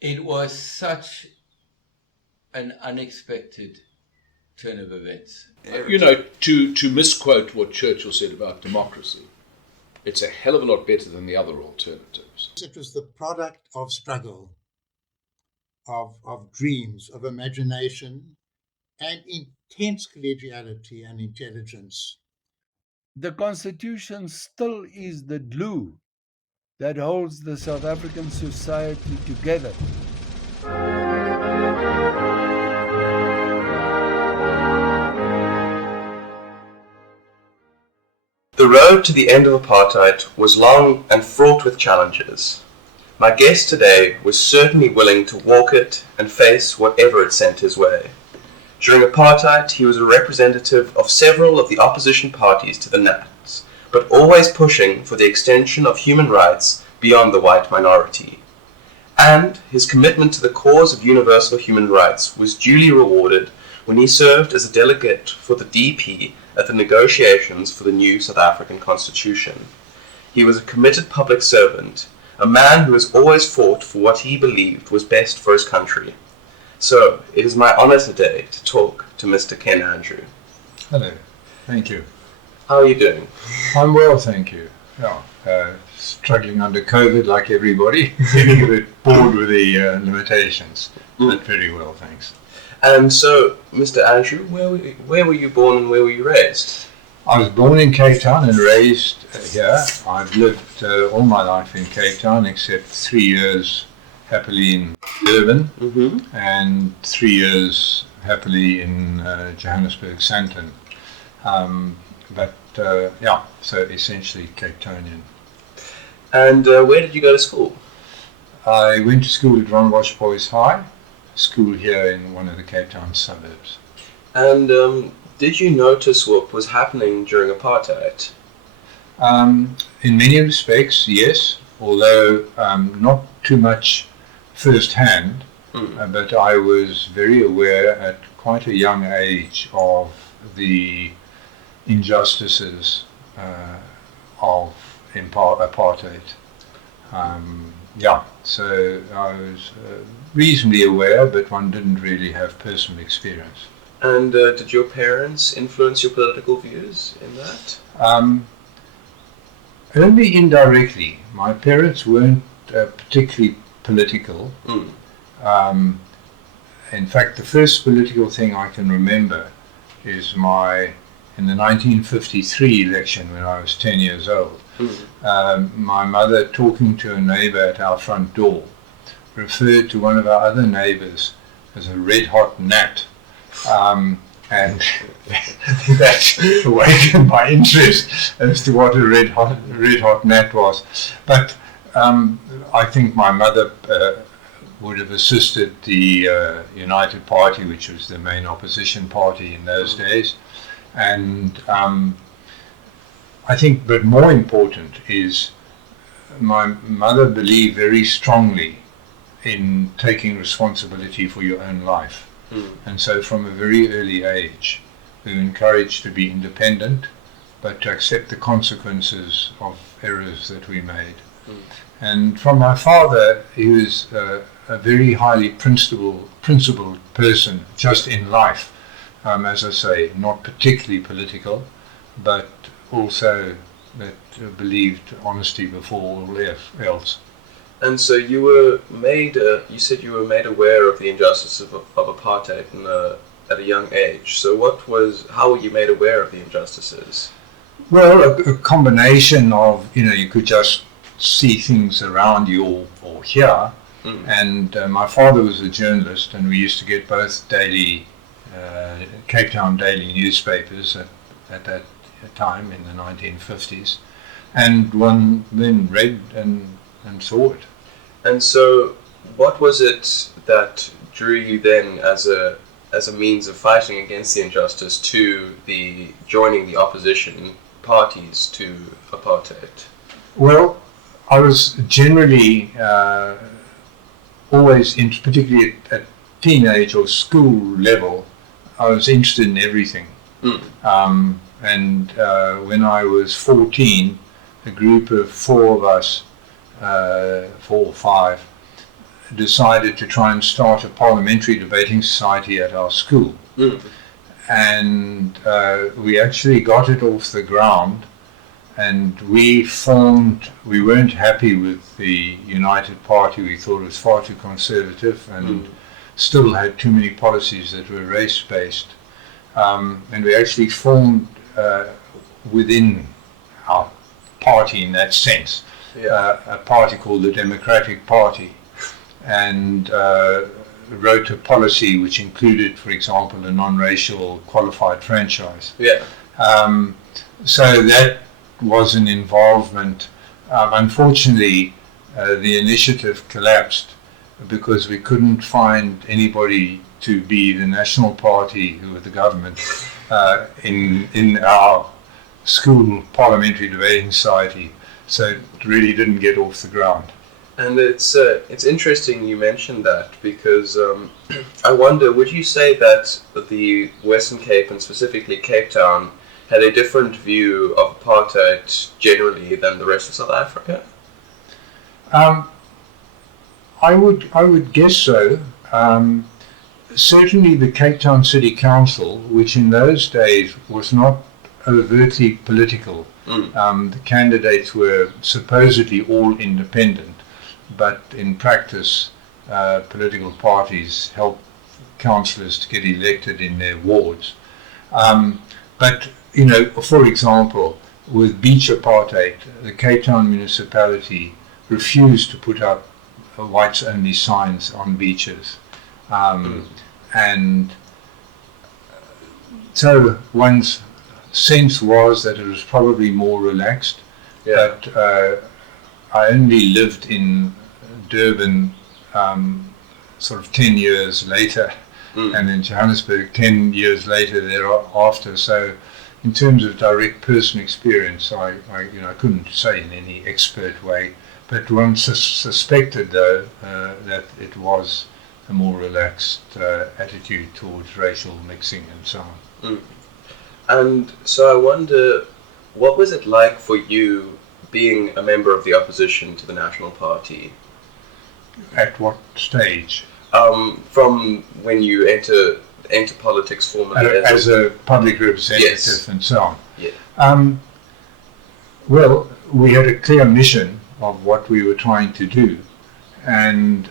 It was such an unexpected turn of events. To misquote what Churchill said about democracy, it's a hell of a lot better than the other alternatives. It was the product of struggle, of dreams, of imagination, and intense collegiality and intelligence. The Constitution still is the glue that holds the South African society together. The road to the end of apartheid was long and fraught with challenges. My guest today was certainly willing to walk it and face whatever it sent his way. During apartheid, he was a representative of several of the opposition parties to the Nats, but always pushing for the extension of human rights beyond the white minority. And his commitment to the cause of universal human rights was duly rewarded when he served as a delegate for the DP at the negotiations for the new South African Constitution. He was a committed public servant, a man who has always fought for what he believed was best for his country. So, it is my honor today to talk to Mr. Ken Andrew. Hello, thank you. How are you doing? I'm well, thank you. Yeah, struggling under COVID like everybody, getting a bit bored with the limitations, but very well, thanks. And so, Mr. Andrew, where were you born and where were you raised? I was born in Cape Town and raised here. I've lived all my life in Cape Town except 3 years happily in Durban and 3 years happily in Johannesburg, Sandton. So essentially Cape Townian. And where did you go to school? I went to school at Ron Bosch Boys High, school here in one of the Cape Town suburbs. And did you notice what was happening during apartheid? In many respects, yes, although not too much firsthand, but I was very aware at quite a young age of the injustices of apartheid. So I was reasonably aware, but one didn't really have personal experience. And did your parents influence your political views in that? Only indirectly. My parents weren't particularly political. In fact, the first political thing I can remember is in the 1953 election when I was 10 years old. My mother, talking to a neighbour at our front door, referred to one of our other neighbours as a red-hot gnat. And that awakened my interest as to what a red-hot gnat was. But I think my mother would have assisted the United Party, which was the main opposition party in those days. And I think, but more important is, my mother believed very strongly in taking responsibility for your own life. And so from a very early age, we were encouraged to be independent, but to accept the consequences of errors that we made. And from my father, he was a very highly principled person, just in life. As I say, not particularly political, but also that believed honesty before all else. And so you were made, you said you were made aware of the injustice of apartheid at a young age. So how were you made aware of the injustices? Well, a combination of, you could just see things around you or hear. And my father was a journalist, and we used to get both daily, Cape Town daily newspapers at that time in the 1950s. And one then read and saw it. And so, what was it that drew you then, as a means of fighting against the injustice, to joining the opposition parties to apartheid? Well, I was generally always, particularly at teenage or school level, I was interested in everything. And when I was 14, a group of 4 of us, 4 or 5, decided to try and start a parliamentary debating society at our school. And we actually got it off the ground, and we weren't happy with the United Party. We thought it was far too conservative and still had too many policies that were race-based. And we actually formed within our party, in that sense, a party called the Democratic Party, and wrote a policy which included, for example, a non-racial qualified franchise. So that was an involvement. Unfortunately, the initiative collapsed because we couldn't find anybody to be the National Party, who were the government, in our school parliamentary debating society. So it really didn't get off the ground. And it's interesting you mentioned that, because I wonder, would you say that the Western Cape, and specifically Cape Town, had a different view of apartheid generally than the rest of South Africa? I would guess so. Certainly the Cape Town City Council, which in those days was not overtly political. The candidates were supposedly all independent, but in practice political parties helped councillors to get elected in their wards. But, you know, for example, with beach apartheid, the Cape Town municipality refused to put up whites-only signs on beaches. And so one's sense was that it was probably more relaxed. But I only lived in Durban sort of 10 years later, and in Johannesburg 10 years later thereafter. So in terms of direct personal experience, I couldn't say in any expert way, but one suspected though that it was a more relaxed attitude towards racial mixing and so on. And so I wonder, what was it like for you being a member of the opposition to the National Party? At what stage? From when you enter politics formally as a public representative, yes, and so on. Yeah. Well, we had a clear mission of what we were trying to do, and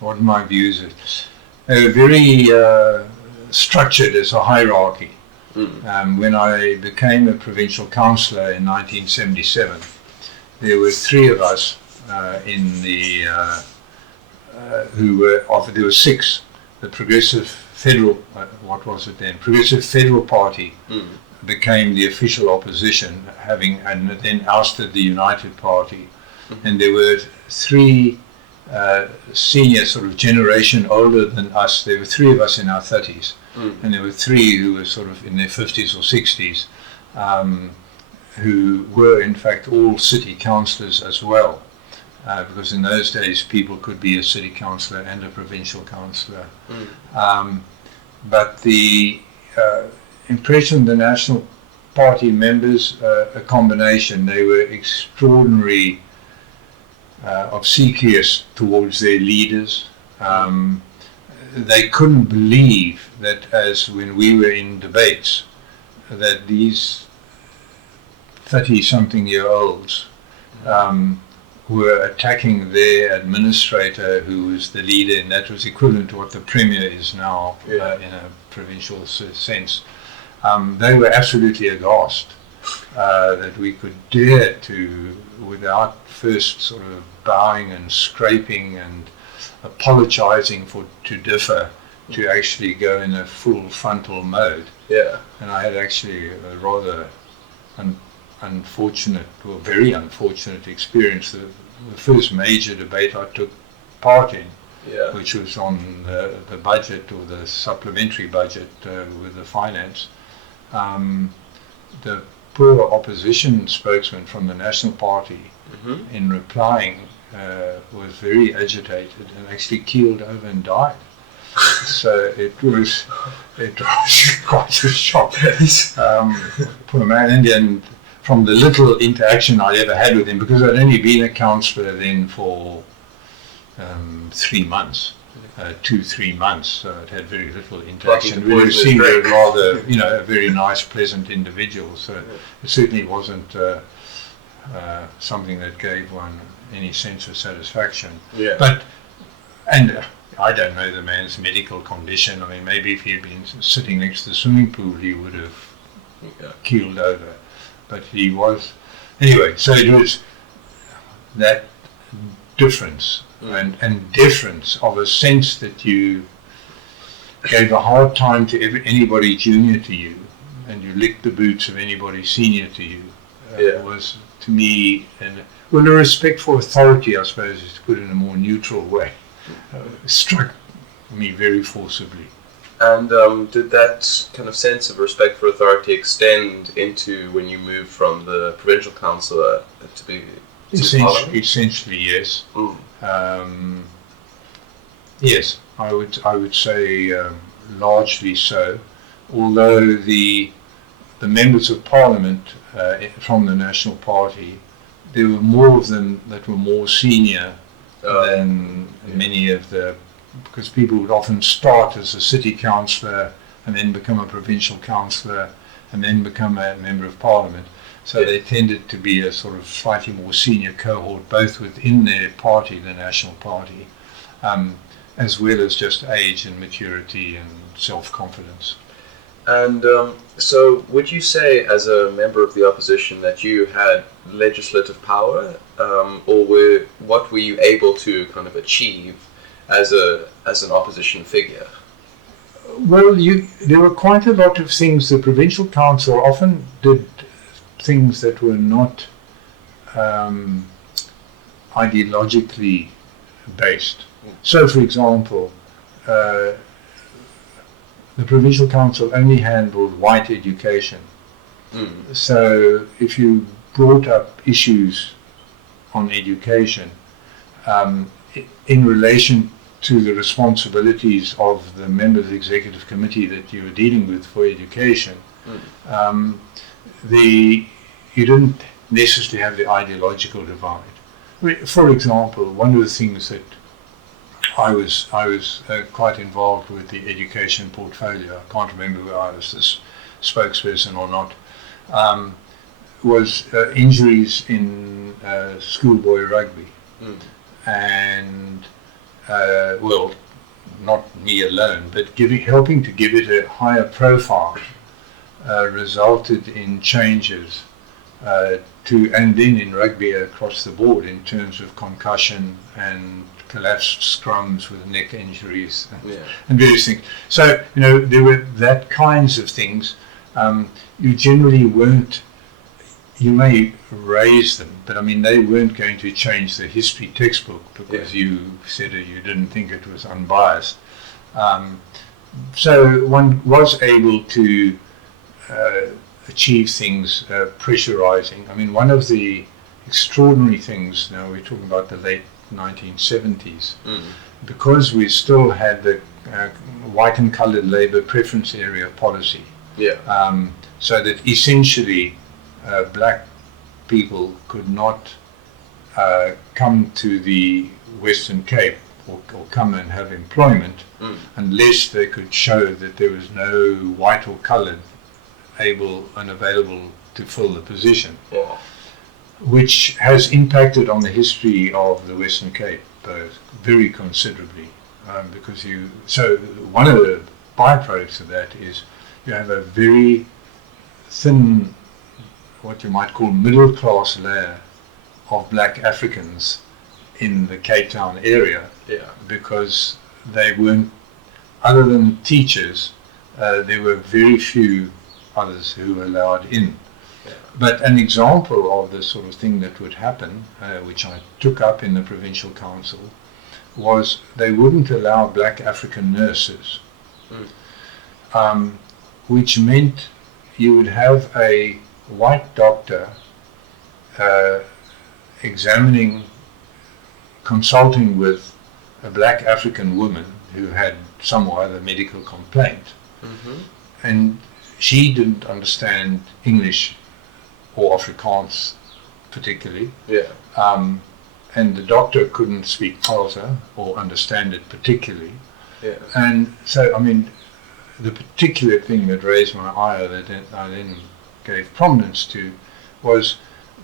what my views is, they were very structured as a hierarchy. When I became a provincial councillor in 1977, there were three of us in the who were offered. There were six. The Progressive Federal, what was it then? Progressive Federal Party became the official opposition, and then ousted the United Party. And there were three senior, sort of generation older than us. There were three of us in our 30s, and there were three who were sort of in their 50s or 60s, who were in fact all city councillors as well, because in those days people could be a city councillor and a provincial councillor. But the impression of the National Party members, a combination. They were extraordinary obsequious towards their leaders. They couldn't believe that, as when we were in debates, that these 30-something-year-olds were attacking their administrator, who was the leader, and that was equivalent to what the Premier is now in a provincial sense. They were absolutely aghast that we could dare to, without first sort of bowing and scraping and apologizing to differ, to actually go in a full frontal mode. And I had actually a rather unfortunate, or very unfortunate experience. The first major debate I took part in, which was on the budget, or the supplementary budget with the finance. The poor opposition spokesman from the National Party, in replying, was very agitated and actually keeled over and died. So it was quite a shock. Poor man, and from the little interaction I ever had with him, because I'd only been a counsellor then for 3 months, 2-3 months, so I'd had very little interaction. Really seemed a rather, a very nice, pleasant individual. So it certainly wasn't something that gave one any sense of satisfaction. Yeah. And I don't know the man's medical condition. I mean, maybe if he'd been sitting next to the swimming pool, he would have keeled over. But he was, anyway. So it was that difference and difference of a sense that you gave a hard time to anybody junior to you, and you licked the boots of anybody senior to you. Was to me, a respect for authority, I suppose, is to put it in a more neutral way, struck me very forcibly. And did that kind of sense of respect for authority extend into when you moved from the provincial councillor to be Essentially, yes. Yes, I would say largely so. Although the members of Parliament from the National Party, there were more of them that were more senior than many of the, because people would often start as a city councillor and then become a provincial councillor and then become a member of Parliament. So they tended to be a sort of slightly more senior cohort, both within their party, the National Party, as well as just age and maturity and self-confidence. And so would you say, as a member of the opposition, that you had legislative power, or what were you able to kind of achieve as an opposition figure? Well, there were quite a lot of things. The provincial council often did things that were not ideologically based. So, for example, the provincial council only handled white education. So if you brought up issues on education in relation to the responsibilities of the members of the executive committee that you were dealing with for education, you didn't necessarily have the ideological divide. For example, one of the things that I was quite involved with the education portfolio. I can't remember whether I was this spokesperson or not. Was injuries in schoolboy rugby, and well, not me alone, but helping to give it a higher profile resulted in changes and then in rugby across the board in terms of concussion and collapsed scrums with neck injuries and various things. So, there were that kinds of things. You generally weren't, you may raise them, but I mean, they weren't going to change the history textbook because you said you didn't think it was unbiased. So one was able to achieve things pressurizing. I mean, one of the extraordinary things, now we're talking about the late 1970s, because we still had the white and coloured labour preference area policy, so that essentially black people could not come to the Western Cape or come and have employment unless they could show that there was no white or coloured able and available to fill the position. Which has impacted on the history of the Western Cape very considerably, because so one of the byproducts of that is you have a very thin, what you might call middle class layer of black Africans in the Cape Town area, because they weren't, other than teachers, there were very few others who were allowed in. But an example of the sort of thing that would happen, which I took up in the provincial council, was they wouldn't allow black African nurses, which meant you would have a white doctor consulting with a black African woman who had some or other medical complaint, and she didn't understand English or Afrikaans particularly. Yeah. And the doctor couldn't speak Xhosa or understand it particularly. Yeah. And so, I mean, the particular thing that raised my ire that I then gave prominence to was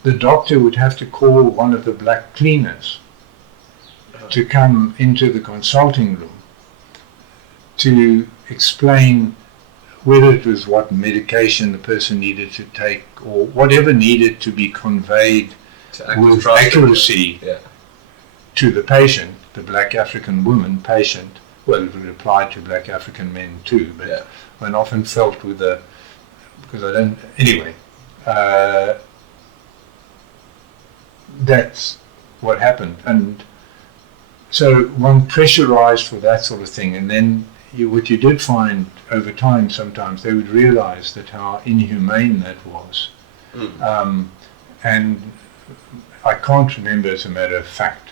the doctor would have to call one of the black cleaners to come into the consulting room to explain whether it was what medication the person needed to take or whatever needed to be conveyed with accuracy to the patient, the black African woman patient. Well, it would apply to black African men too, but one often felt with the, because I don't, anyway, that's what happened. And so one pressurized for that sort of thing, and then what you did find over time, sometimes they would realize that how inhumane that was. And I can't remember as a matter of fact,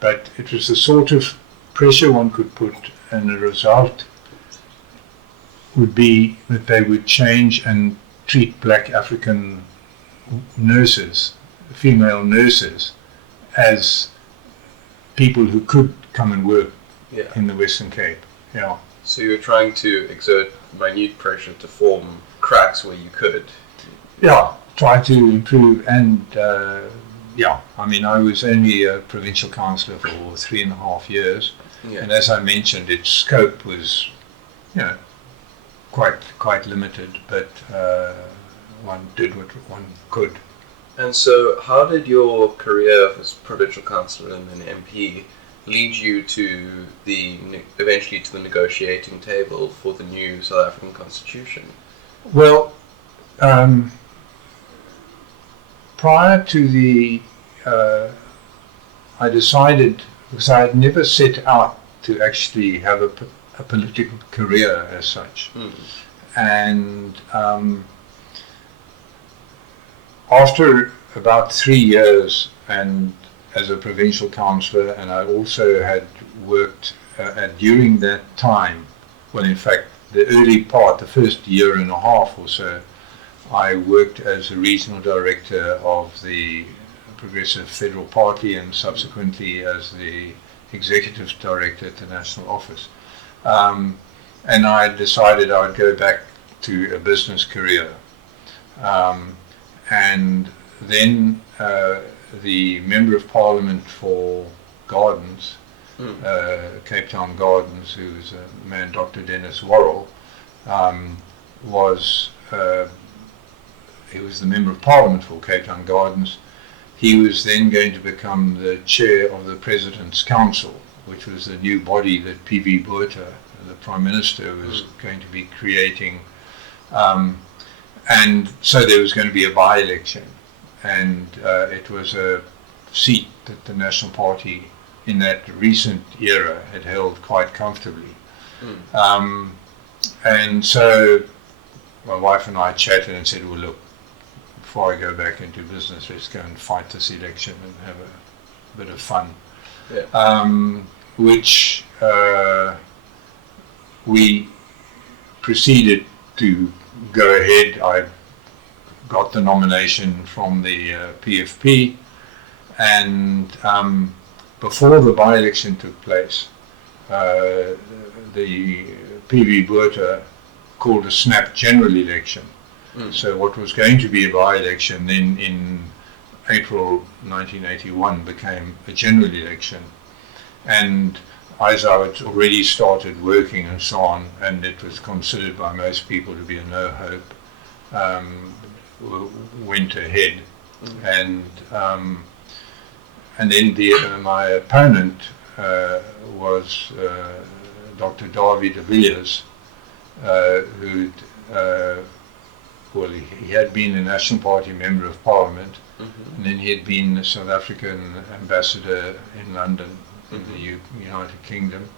but it was the sort of pressure one could put, and the result would be that they would change and treat black African nurses, female nurses, as people who could come and work in the Western Cape. Yeah. So you were trying to exert minute pressure to form cracks where you could. Yeah, try to improve. And I mean, I was only a provincial councillor for 3.5 years. Yeah. And as I mentioned, its scope was, quite limited, but one did what one could. And so how did your career as provincial councillor and then MP lead you to eventually to the negotiating table for the new South African Constitution? Well, prior to the, I decided, because I had never set out to actually have a political career as such. And after about 3 years and as a provincial councillor, and I also had worked during that time, well, in fact, the early part, the first 1.5 years or so, I worked as a regional director of the Progressive Federal Party and subsequently as the executive director at the national office. And I decided I would go back to a business career. And then the Member of Parliament for Gardens, Cape Town Gardens, who was a man, Dr. Dennis Worrell, he was the Member of Parliament for Cape Town Gardens. He was then going to become the chair of the President's Council, which was the new body that P.V. Botha, the Prime Minister, was going to be creating. And so there was going to be a by-election. And it was a seat that the National Party in that recent era had held quite comfortably. And so my wife and I chatted and said, well, look, before I go back into business, let's go and fight this election and have a bit of fun. Which we proceeded to go ahead. I got the nomination from the PFP, and before the by-election took place, the P.V. Botha called a snap general election. So what was going to be a by-election then in April 1981 became a general election. And as I had already started working and so on, and it was considered by most people to be a no-hope, went ahead. And then my opponent was Dr. Dawie de Villiers, who he had been a National Party Member of Parliament, and then he had been the South African ambassador in London, in the United Kingdom,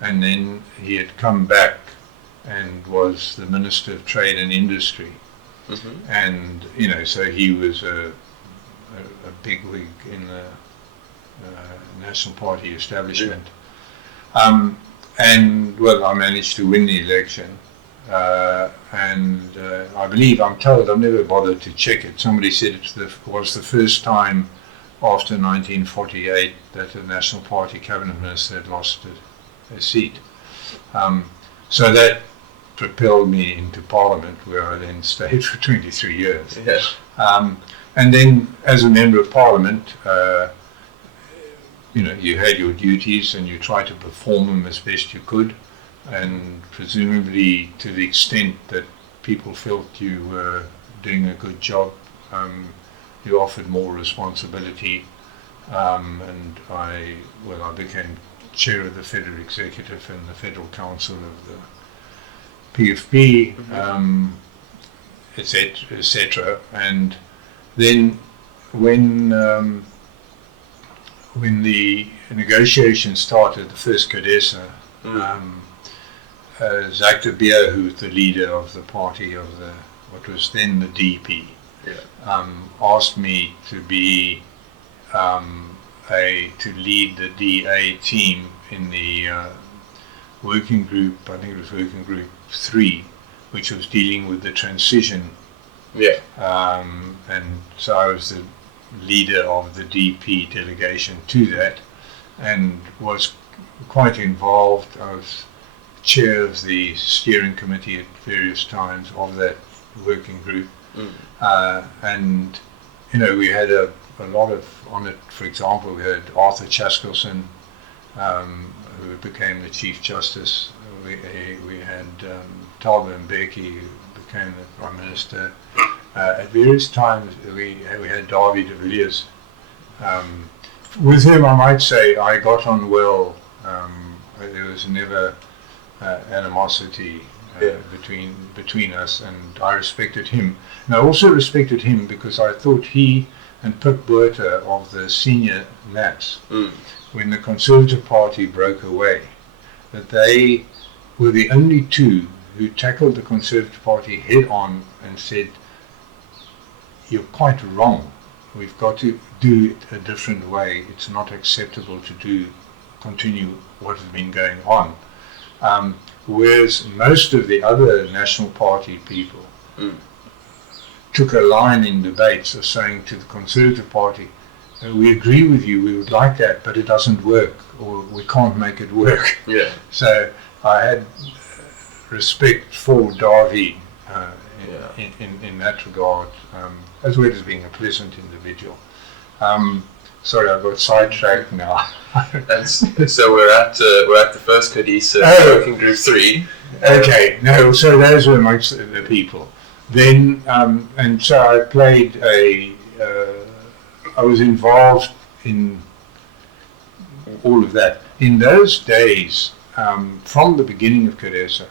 and then he had come back and was the Minister of Trade and Industry, and so he was a bigwig in the National Party establishment. And well, I managed to win the election, I believe, I'm told, I've never bothered to check it. Somebody said it was the first time after 1948 that a National Party cabinet minister had lost a seat. So that propelled me into Parliament, where I then stayed for 23 years. Yeah. And then, as a member of Parliament, you had your duties and you tried to perform them as best you could, and presumably to the extent that people felt you were doing a good job, you offered more responsibility, and I became chair of the Federal Executive and the Federal Council of the PFP, etc. And then when the negotiations started, the first CODESA, Jacques de Beer, who was the leader of the party of what was then the DP, asked me to be to lead the DA team in the working group. I think it was working group 3, which was dealing with the transition. Yeah. And so I was the leader of the DP delegation to that, and was quite involved. I was chair of the steering committee at various times of that working group, and we had a lot of on it. For example, we had Arthur Chaskelson, who became the Chief Justice. We had Thabo Mbeki, who became the Prime Minister. At various times, we had Davy de Villiers, with whom I might say I got on well. There was never animosity between us, and I respected him. And I also respected him because I thought he and Pip Botha of the senior Nats, when the Conservative Party broke away, that they were the only two who tackled the Conservative Party head on and said, "You're quite wrong. We've got to do it a different way. It's not acceptable to continue what has been going on." Whereas most of the other National Party people took a line in debates of saying to the Conservative Party, "We agree with you, we would like that, but it doesn't work, or we can't make it work." Yeah. So I had respect for Davy in that regard, as well as being a pleasant individual. Sorry, I got sidetracked now. So we're at the first CODESA working group 3. Okay, no, so those were amongst the people. Then, and so I played I was involved in all of that. In those days, from the beginning of CODESA,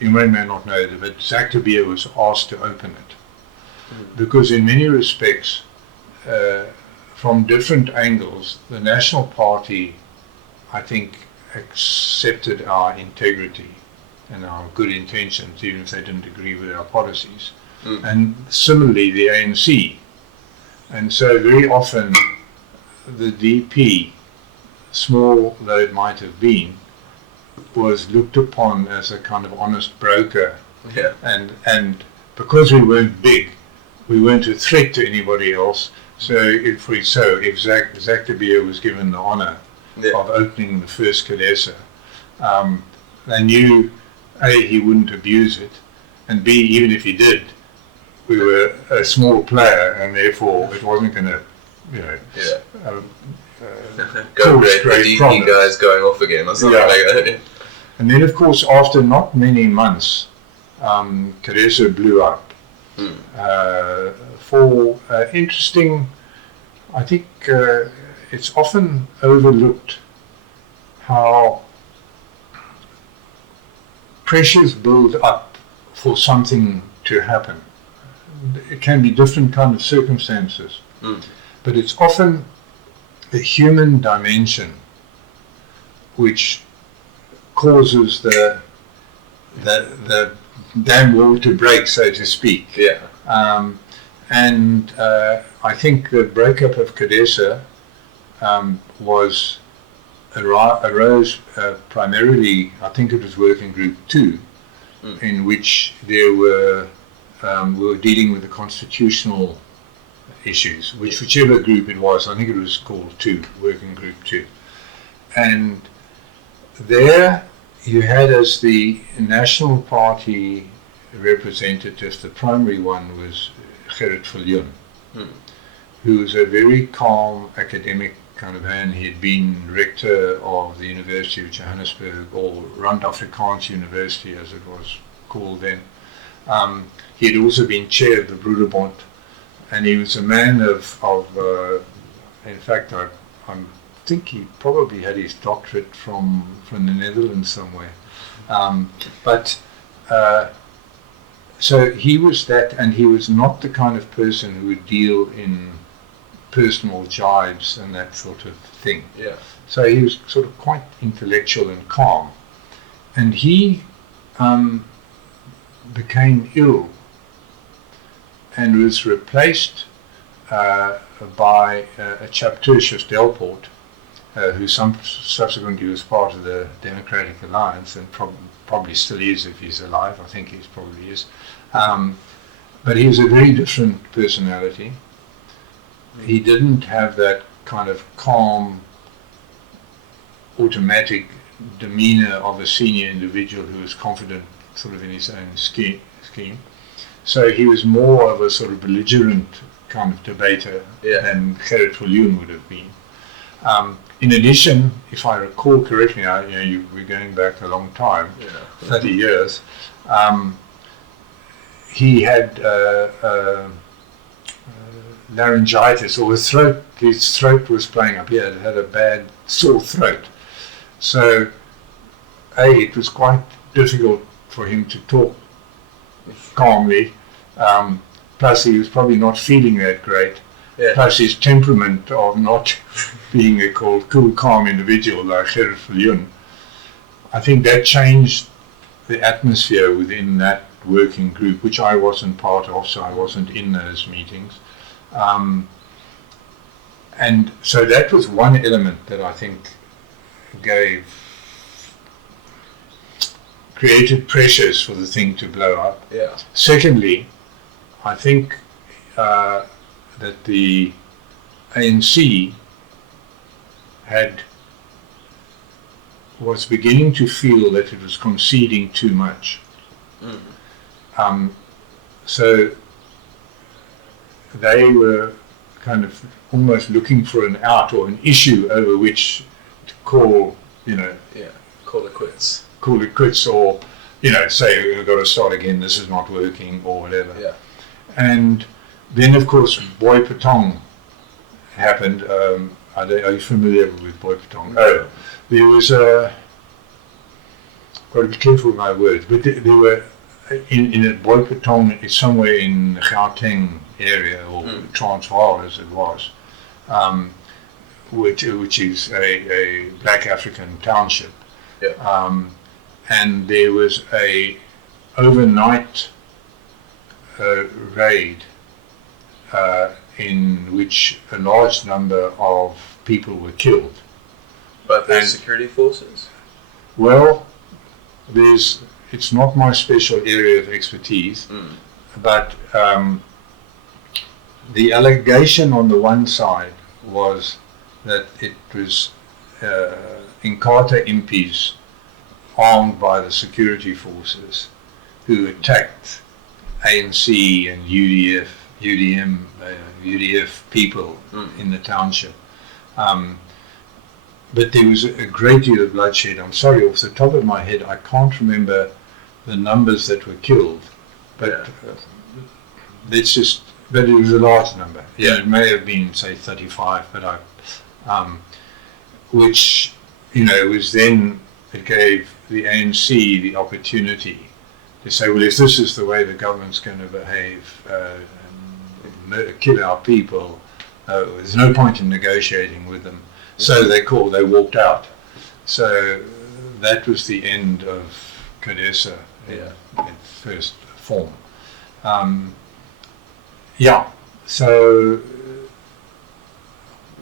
you may not know that, but Jacques de Beer was asked to open it. Because in many respects, from different angles, the National Party, I think, accepted our integrity and our good intentions, even if they didn't agree with our policies. And similarly, the ANC. And so very often, the DP, small though it might have been, was looked upon as a kind of honest broker. Yeah. And because we weren't big, we weren't a threat to anybody else. So if Jacques de Beer was given the honour of opening the first CODESA, they knew, A, he wouldn't abuse it, and B, even if he did, we were a small player, and therefore it wasn't going to, go great DP problems. guys going off again or something like that. Yeah. And then, of course, after not many months, CODESA blew up. For interesting, I think it's often overlooked how pressures build up for something to happen. It can be different kind of circumstances, but it's often the human dimension which causes the dam wall to break, so to speak. Yeah. And I think the breakup of CODESA arose primarily, I think it was Working Group 2, in which there were we were dealing with the constitutional issues, whichever group it was. I think it was called 2, Working Group 2. And there you had as the National Party representative, the primary one was Gerrit Viljoen, who was a very calm academic kind of man. He had been rector of the University of Johannesburg, or Rand Afrikaans University as it was called then. He had also been chair of the Broederbond, and he was a man of in fact, I think he probably had his doctorate from the Netherlands somewhere. So he was that, and he was not the kind of person who would deal in personal jibes and that sort of thing. Yeah. So he was sort of quite intellectual and calm. And he became ill and was replaced by a chap, Tertius Delport, who subsequently was part of the Democratic Alliance and probably still is if he's alive. I think he probably is. But he was a very different personality. He didn't have that kind of calm, automatic demeanor of a senior individual who was confident sort of in his own scheme. So he was more of a sort of belligerent kind of debater than Gerrit Viljoen would have been. In addition, if I recall correctly, we're going back a long time, 30 years, he had laryngitis, or his throat was playing up. He had a bad sore throat. So, it was quite difficult for him to talk calmly. Plus, he was probably not feeling that great. Yeah. Plus, his temperament of not being a cool, calm individual like Gerrit Viljoen, I think that changed the atmosphere within that working group, which I wasn't part of, so I wasn't in those meetings. And so that was one element that I think created pressures for the thing to blow up. Yeah. Secondly, I think that the ANC was beginning to feel that it was conceding too much. So they were kind of almost looking for an out or an issue over which to call, call it quits. Call it quits, or say we've got to start again. This is not working, or whatever. Yeah. And then, of course, Boy Patong happened. Are you familiar with Boy Patong? Oh, there was got to be careful with my words, but there were in a Boy Patong, it's somewhere in the Gauteng area, or Transvaal as it was, which is a black African township. Yeah. And there was a overnight raid in which a large number of people were killed. But the security forces? Well, it's not my special area of expertise, but the allegation on the one side was that it was Inkatha MPs armed by the security forces who attacked ANC and UDF people in the township. But there was a great deal of bloodshed. I'm sorry, off the top of my head, I can't remember the numbers that were killed, but but it was a large number. Yeah, it may have been, say, 35, but which, was then, it gave the ANC the opportunity to say, well, if this is the way the government's going to behave, and kill our people, there's no point in negotiating with them. So they walked out. So that was the end of CODESA in first form. So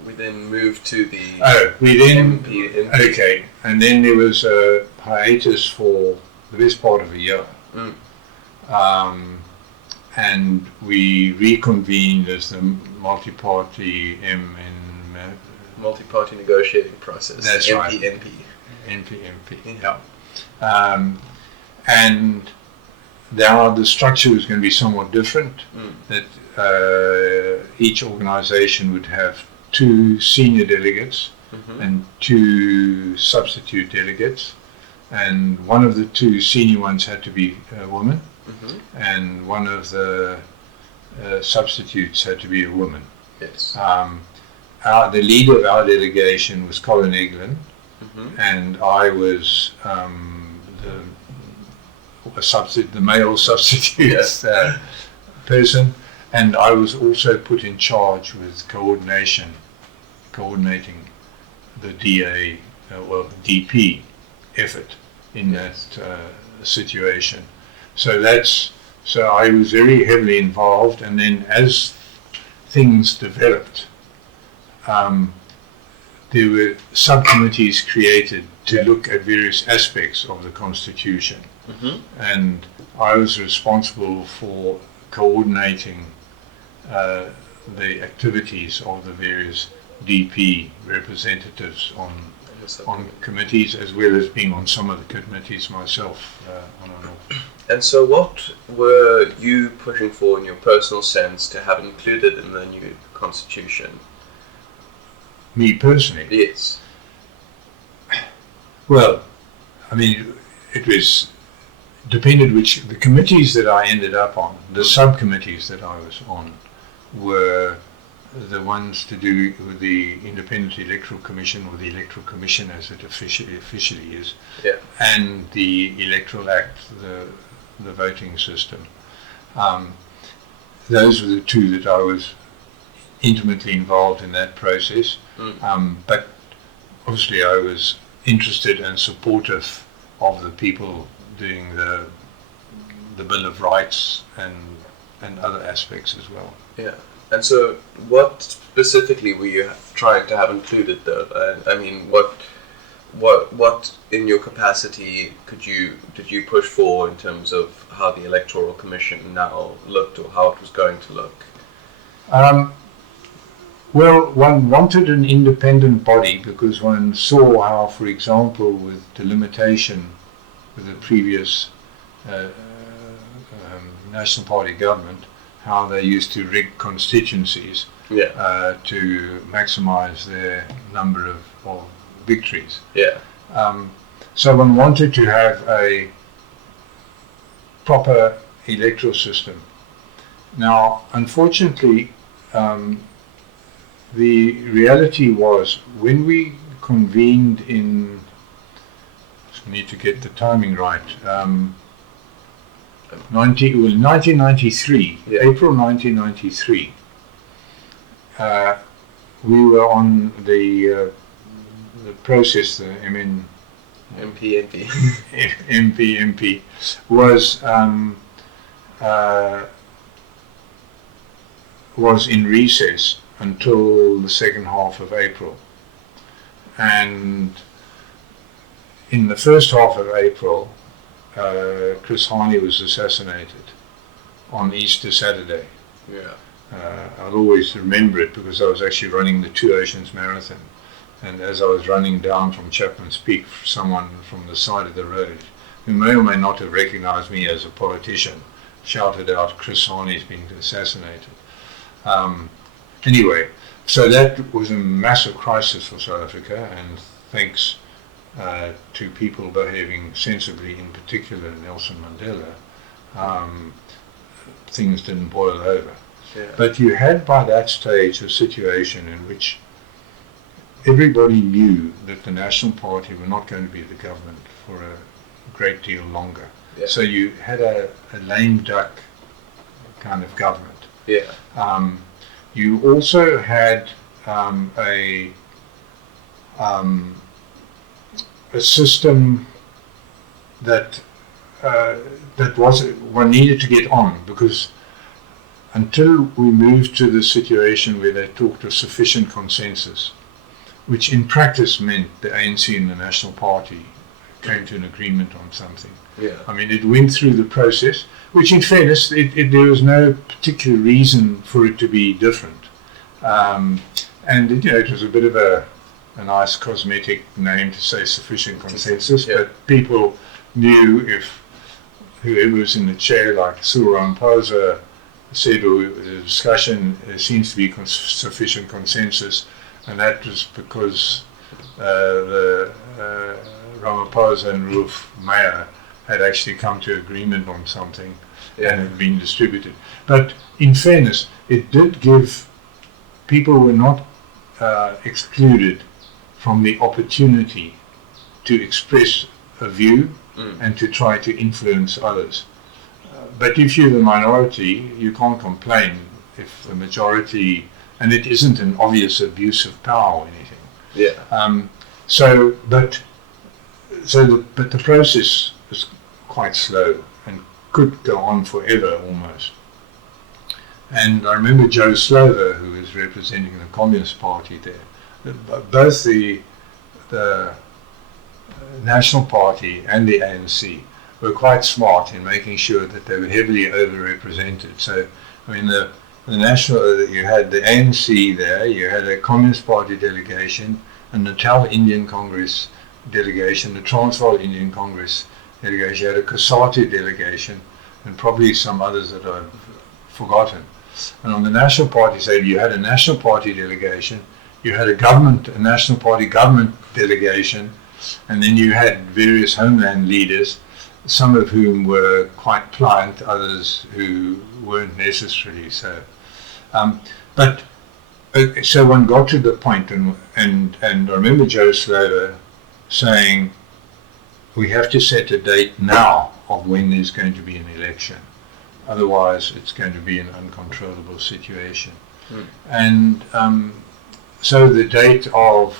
we then moved to the MPNP. Okay, and then there was a hiatus for the best part of a year. Mm. And we reconvened as the multi-party Multi-party negotiating process. That's right. MPNP. MPNP. Yeah. And now the structure was going to be somewhat different. That each organisation would have 2 senior delegates and 2 substitute delegates, and one of the 2 senior ones had to be a woman, and one of the substitutes had to be a woman. Yes. The leader of our delegation was Colin Eglin, and I was the male substitute person, and I was also put in charge with coordinating the DP effort in that situation. So I was very heavily involved, and then as things developed, there were subcommittees created to look at various aspects of the Constitution. And I was responsible for coordinating the activities of the various DP representatives on committees, as well as being on some of the committees myself on and off. And so what were you pushing for in your personal sense to have included in the new Constitution? Me personally? Yes. Well, I mean, it was depended which the committees that I ended up on, the subcommittees that I was on, were the ones to do with the Independent Electoral Commission, or the Electoral Commission as it officially is, and the Electoral Act, the voting system. Those were the 2 that I was intimately involved in that process. But obviously I was interested and supportive of the people doing the Bill of Rights and other aspects as well. Yeah. And so what specifically were you trying to have included though? I mean, what in your capacity did you push for in terms of how the Electoral Commission now looked, or how it was going to look? Well, one wanted an independent body because one saw how, for example, with delimitation with the previous National Party government, how they used to rig constituencies to maximise their number of victories. So one wanted to have a proper electoral system. Now, unfortunately, the reality was when we convened in, I need to get the timing right, 1993, April 1993, we were on the process, the MPNP. MPNP was in recess until the second half of April. And in the first half of April, Chris Hani was assassinated on Easter Saturday. I'll always remember it because I was actually running the Two Oceans Marathon. And as I was running down from Chapman's Peak, someone from the side of the road, who may or may not have recognized me as a politician, shouted out, "Chris Hani's been assassinated." Anyway, so that was a massive crisis for South Africa, and thanks to people behaving sensibly, in particular Nelson Mandela, things didn't boil over. But you had by that stage a situation in which everybody knew that the National Party were not going to be the government for a great deal longer. So you had a lame duck kind of government. You also had a system that one needed to get on, because until we moved to the situation where they talked of sufficient consensus, which in practice meant the ANC and the National Party came to an agreement on something. Yeah. I mean, it went through the process, which in fairness, there was no particular reason for it to be different. And it was a bit of a nice cosmetic name to say sufficient consensus, Yeah. but people knew if whoever was in the chair, like Cyril Ramaphosa said, or the discussion, there seems to be sufficient consensus, and that was because Ramaphosa and Rolf Meyer had actually come to agreement on something and had been distributed. But in fairness, it did give people were not excluded from the opportunity to express a view and to try to influence others. But if you're the minority, you can't complain if the majority, and it isn't an obvious abuse of power or anything. Yeah. But the process is quite slow and could go on forever almost. And I remember Joe Slover, who was representing the Communist Party there. Both the National Party and the ANC were quite smart in making sure that they were heavily overrepresented. So, I mean, the national, you had the ANC there, you had a Communist Party delegation, a Natal Indian Congress delegation, the Transvaal Indian Congress delegation, you had a COSATU delegation, and probably some others that I've forgotten. And on the National Party side, you had a National Party delegation, you had a National Party government delegation, and then you had various homeland leaders, some of whom were quite pliant, others who weren't necessarily so. So one got to the point, and I remember Joe Slover saying, we have to set a date now of when there's going to be an election. Otherwise, it's going to be an uncontrollable situation. And so the date of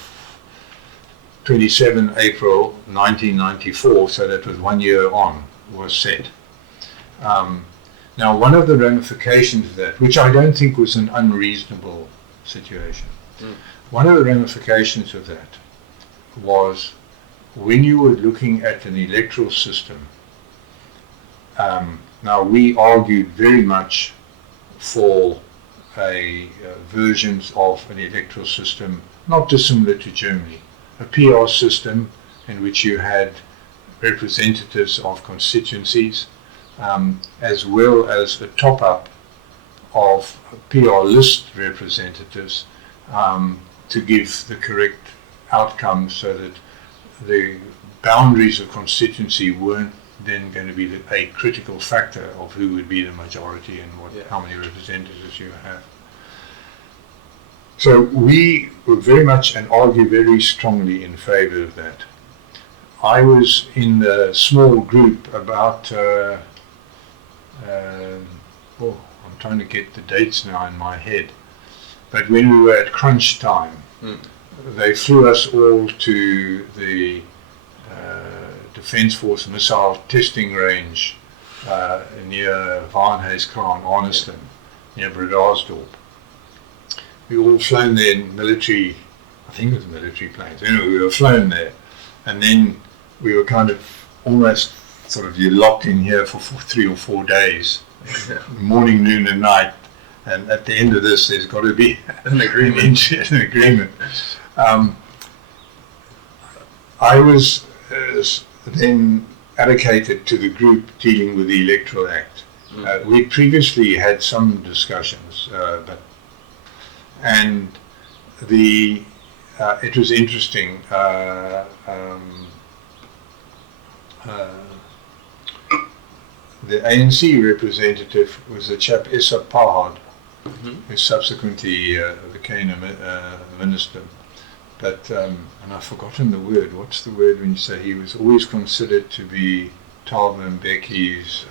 27 April 1994, so that was 1 year on, was set. Now, one of the ramifications of that, which I don't think was an unreasonable situation, one of the ramifications of that was when you were looking at an electoral system. Now, we argued very much for versions of an electoral system not dissimilar to Germany, a PR system in which you had representatives of constituencies, as well as a top-up of PR list representatives to give the correct outcome, so that the boundaries of constituency weren't then going to be a critical factor of who would be the majority and how many representatives you have. So we were very much and argue very strongly in favor of that. I was in the small group about, I'm trying to get the dates now in my head, but when we were at crunch time, they flew us all to the Defence Force missile testing range near Warnhuiskraan, Arniston, near Bredasdorp. We were all flown there in military, I think it was military planes. Anyway, we were flown there, and then we were kind of almost sort of, you're locked in here for 3 or 4 days, morning, noon, and night. And at the end of this, there's got to be an agreement. An agreement. I was then allocated to the group dealing with the Electoral Act. We previously had some discussions, it was interesting. The ANC representative was a chap, Issa Pahad, who subsequently became a minister. But, and I've forgotten the word. What's the word when you say he was always considered to be Thabo Mbeki's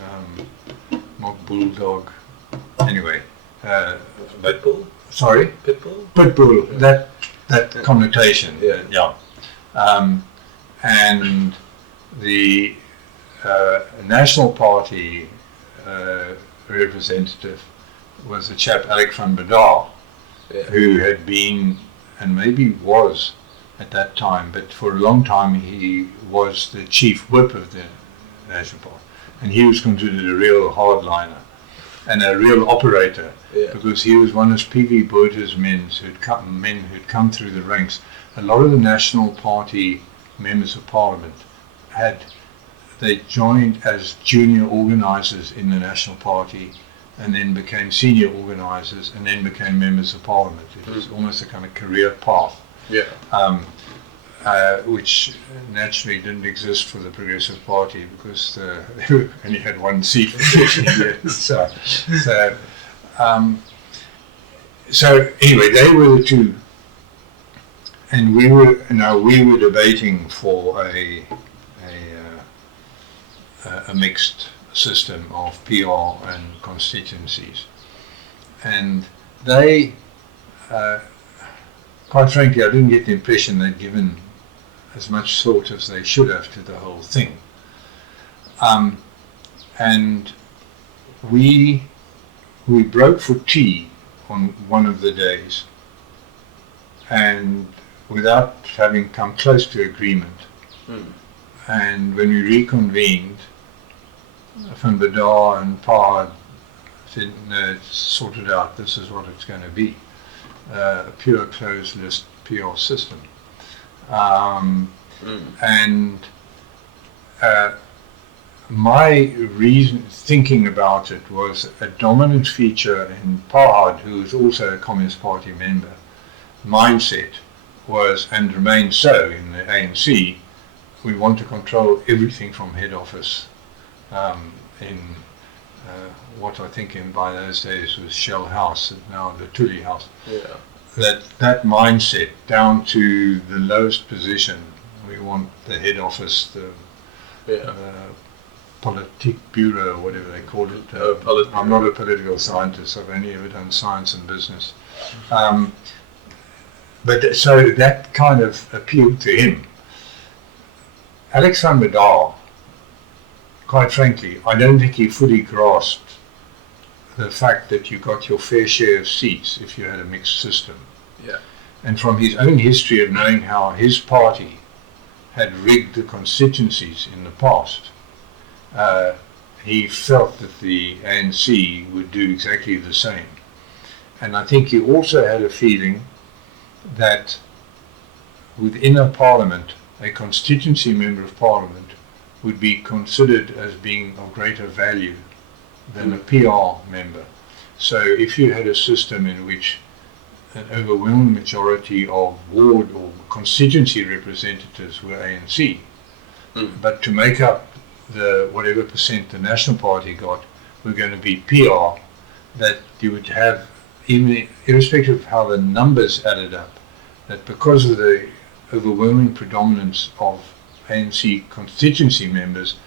mock bulldog? Anyway. Pitbull? Sorry? Pitbull? Pitbull, that connotation. Yeah. And the National Party representative was the chap Alec van Bedal, who had been, and maybe was, at that time, but for a long time he was the chief whip of the National Party, and he was considered a real hardliner and a real operator, because he was one of P.V. Botha's men who'd come through the ranks. A lot of the National Party members of Parliament they joined as junior organisers in the National Party, and then became senior organisers, and then became members of Parliament. It was almost a kind of career path, which naturally didn't exist for the Progressive Party, because they only had one seat for 15 years. So anyway, they were the two, and we were debating for a mixed system of PR and constituencies, and they, quite frankly, I didn't get the impression they'd given as much thought as they should have to the whole thing. And we broke for tea on one of the days, and without having come close to agreement. And when we reconvened, Van Bedar and Pa said, no, it's sorted out, this is what it's going to be. A pure closed list PR system. And my reason thinking about it was a dominant feature in Pahad, who is also a Communist Party member, mindset was, and remains so in the ANC, we want to control everything from head office in what I think by those days was Shell House, and now the Tully House. That mindset down to the lowest position. We want the head office, the politique bureau, whatever they call it. I'm not a political scientist. I've only ever done science and business. But so that kind of appealed to him. Alex van Bedar, quite frankly, I don't think he fully grasped the fact that you got your fair share of seats if you had a mixed system. And from his own history of knowing how his party had rigged the constituencies in the past, he felt that the ANC would do exactly the same. And I think he also had a feeling that within a parliament, a constituency member of parliament would be considered as being of greater value than a PR member. So if you had a system in which an overwhelming majority of ward or constituency representatives were ANC, but to make up the whatever percent the National Party got were going to be PR, that you would have, even irrespective of how the numbers added up, that because of the overwhelming predominance of ANC constituency members,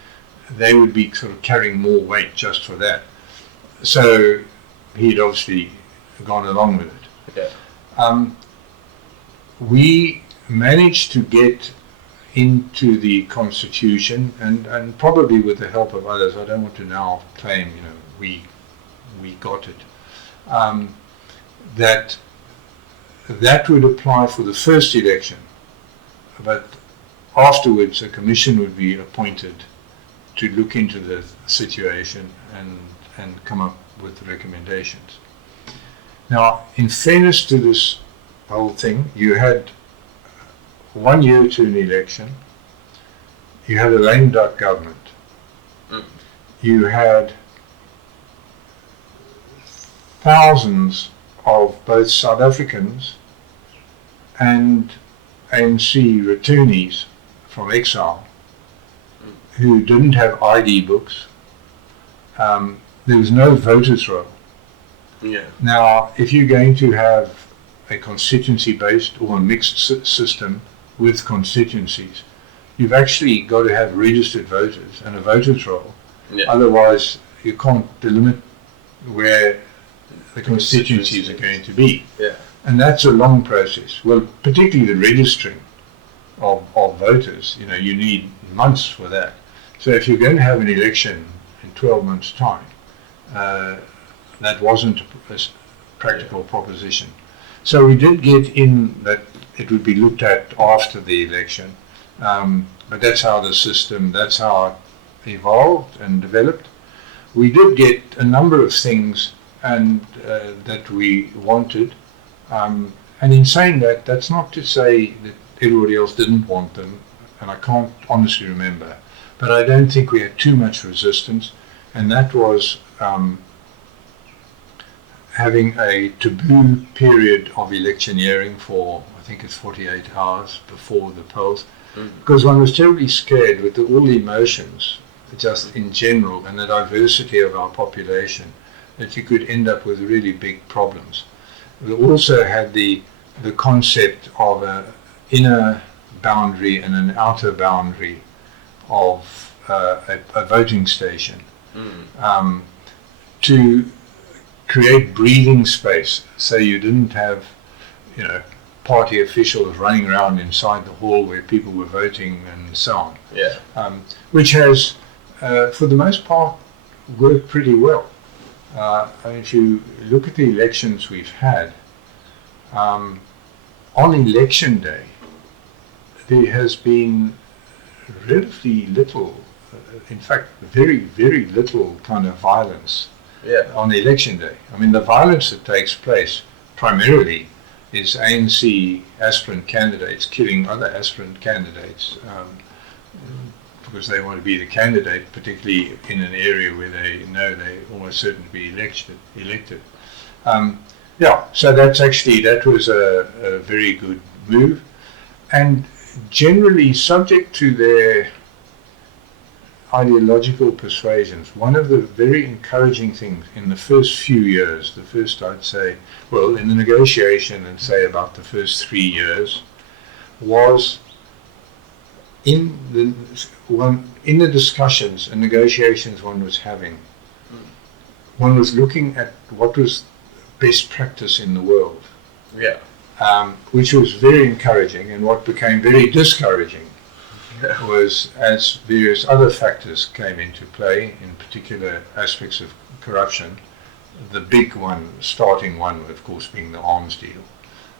they would be sort of carrying more weight just for that. So he'd obviously gone along with it. We managed to get into the Constitution, and probably with the help of others. I don't want to now claim, we got it. That would apply for the first election, but afterwards a commission would be appointed to look into the situation and come up with recommendations. Now, in fairness to this whole thing, you had 1 year to an election, you had a lame duck government, you had thousands of both South Africans and ANC returnees from exile who didn't have ID books. There was no voters' roll. Now, if you're going to have a constituency-based or a mixed system with constituencies, you've actually got to have registered voters and a voters' roll. Otherwise, you can't delimit where the constituencies are going to be. And that's a long process. Well, particularly the registering of voters, you need months for that. So if you're going to have an election in 12 months' time, that wasn't a practical proposition. So we did get in that it would be looked at after the election. But that's how that's how it evolved and developed. We did get a number of things and that we wanted. And in saying that, that's not to say that everybody else didn't want them, and I can't honestly remember. But I don't think we had too much resistance, and that was having a taboo period of electioneering for, I think it's 48 hours before the polls, because one was terribly scared with all the emotions, just in general, and the diversity of our population, that you could end up with really big problems. We also had the concept of an inner boundary and an outer boundary of a voting station, to create breathing space, so you didn't have, party officials running around inside the hall where people were voting and so on. Yeah. Which has, for the most part, worked pretty well. If you look at the elections we've had, on election day, there has been relatively little, in fact, very, very little kind of violence on election day. I mean, the violence that takes place primarily is ANC aspirant candidates killing other aspirant candidates because they want to be the candidate, particularly in an area where they know they're almost certain to be elected. So that was a very good move, and generally subject to their ideological persuasions. One of the very encouraging things in the first few years, I'd say, well, in the negotiation and say about the first 3 years, was in the discussions and negotiations one was having, one was looking at what was best practice in the world, which was very encouraging, and what became very discouraging was as various other factors came into play, in particular aspects of corruption, the big one, starting one, of course, being the arms deal.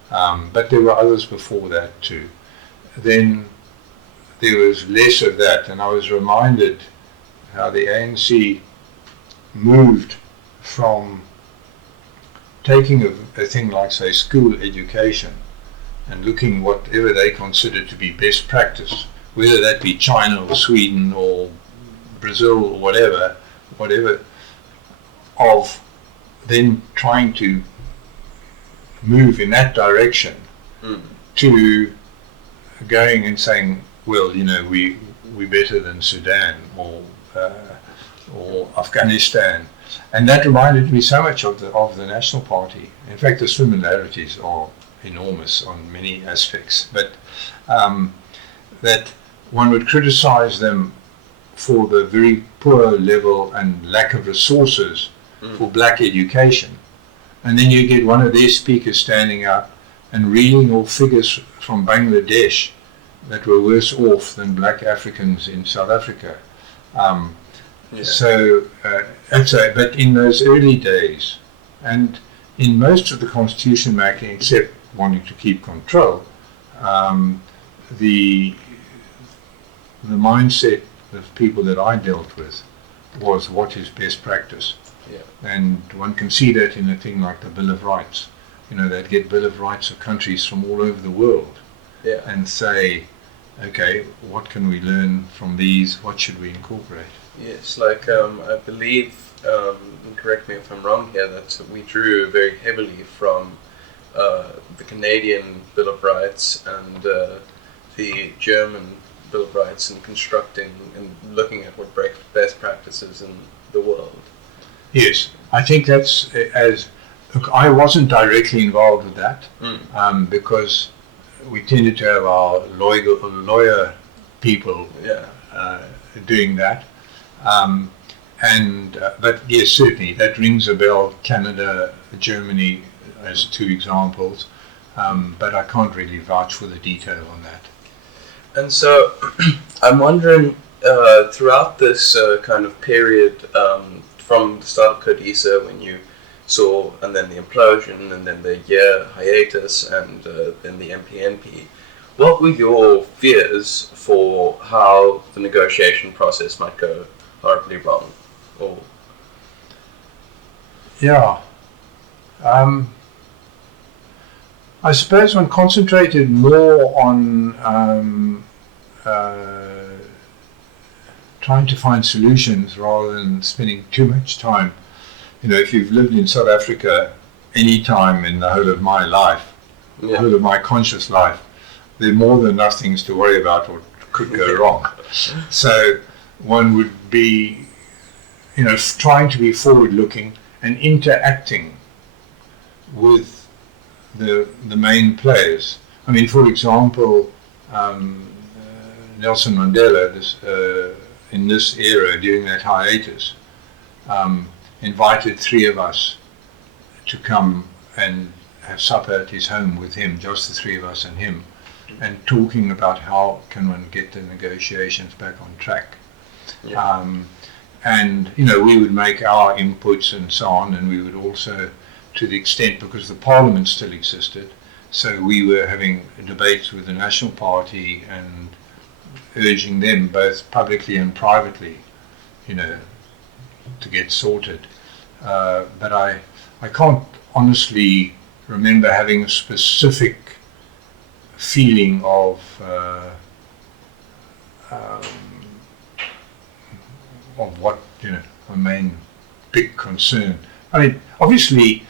But there were others before that too. Then there was less of that, and I was reminded how the ANC moved from taking a thing like, say, school education and looking whatever they considered to be best practice, whether that be China or Sweden or Brazil or whatever, of then trying to move in that direction to going and saying, well, we're better than Sudan or Afghanistan. And that reminded me so much of the National Party. In fact, the similarities are enormous on many aspects, but that one would criticize them for the very poor level and lack of resources for black education. And then you get one of their speakers standing up and reading all figures from Bangladesh that were worse off than black Africans in South Africa. But in those early days, and in most of the constitution making, except wanting to keep control, the mindset of people that I dealt with was what is best practice. And one can see that in a thing like the Bill of Rights. They'd get Bill of Rights of countries from all over the world and say, okay, what can we learn from these? What should we incorporate? Yes, like I believe, and correct me if I'm wrong here, that we drew very heavily from the Canadian Bill of Rights and the German Bill of Rights in constructing and looking at what best practices in the world. Yes, I think that's look, I wasn't directly involved with that because we tended to have our lawyer people doing that. But yes, certainly that rings a bell. Canada, Germany as two examples, but I can't really vouch for the detail on that. And so I'm wondering, throughout this kind of period, from the start of CODESA, when you saw, and then the implosion, and then the year hiatus, and then the MPNP. What were your fears for how the negotiation process might go horribly wrong? Or Yeah. I suppose one concentrated more on trying to find solutions rather than spending too much time. You know, if you've lived in South Africa any time in the whole of my life, the whole of my conscious life, there are more than enough things to worry about what could go wrong. So one would be, you know, trying to be forward-looking and interacting with the main players. I mean, for example, Nelson Mandela, in this era during that hiatus, invited 3 of us to come and have supper at his home with him, just the 3 of us and him, and talking about how can one get the negotiations back on track. Yeah. And, you know, we would make our inputs and so on, and we would also, to the extent, because the parliament still existed, so we were having debates with the National Party and urging them both publicly and privately, you know, to get sorted. But I can't honestly remember having a specific feeling of what, you know, a main big concern. I mean, obviously,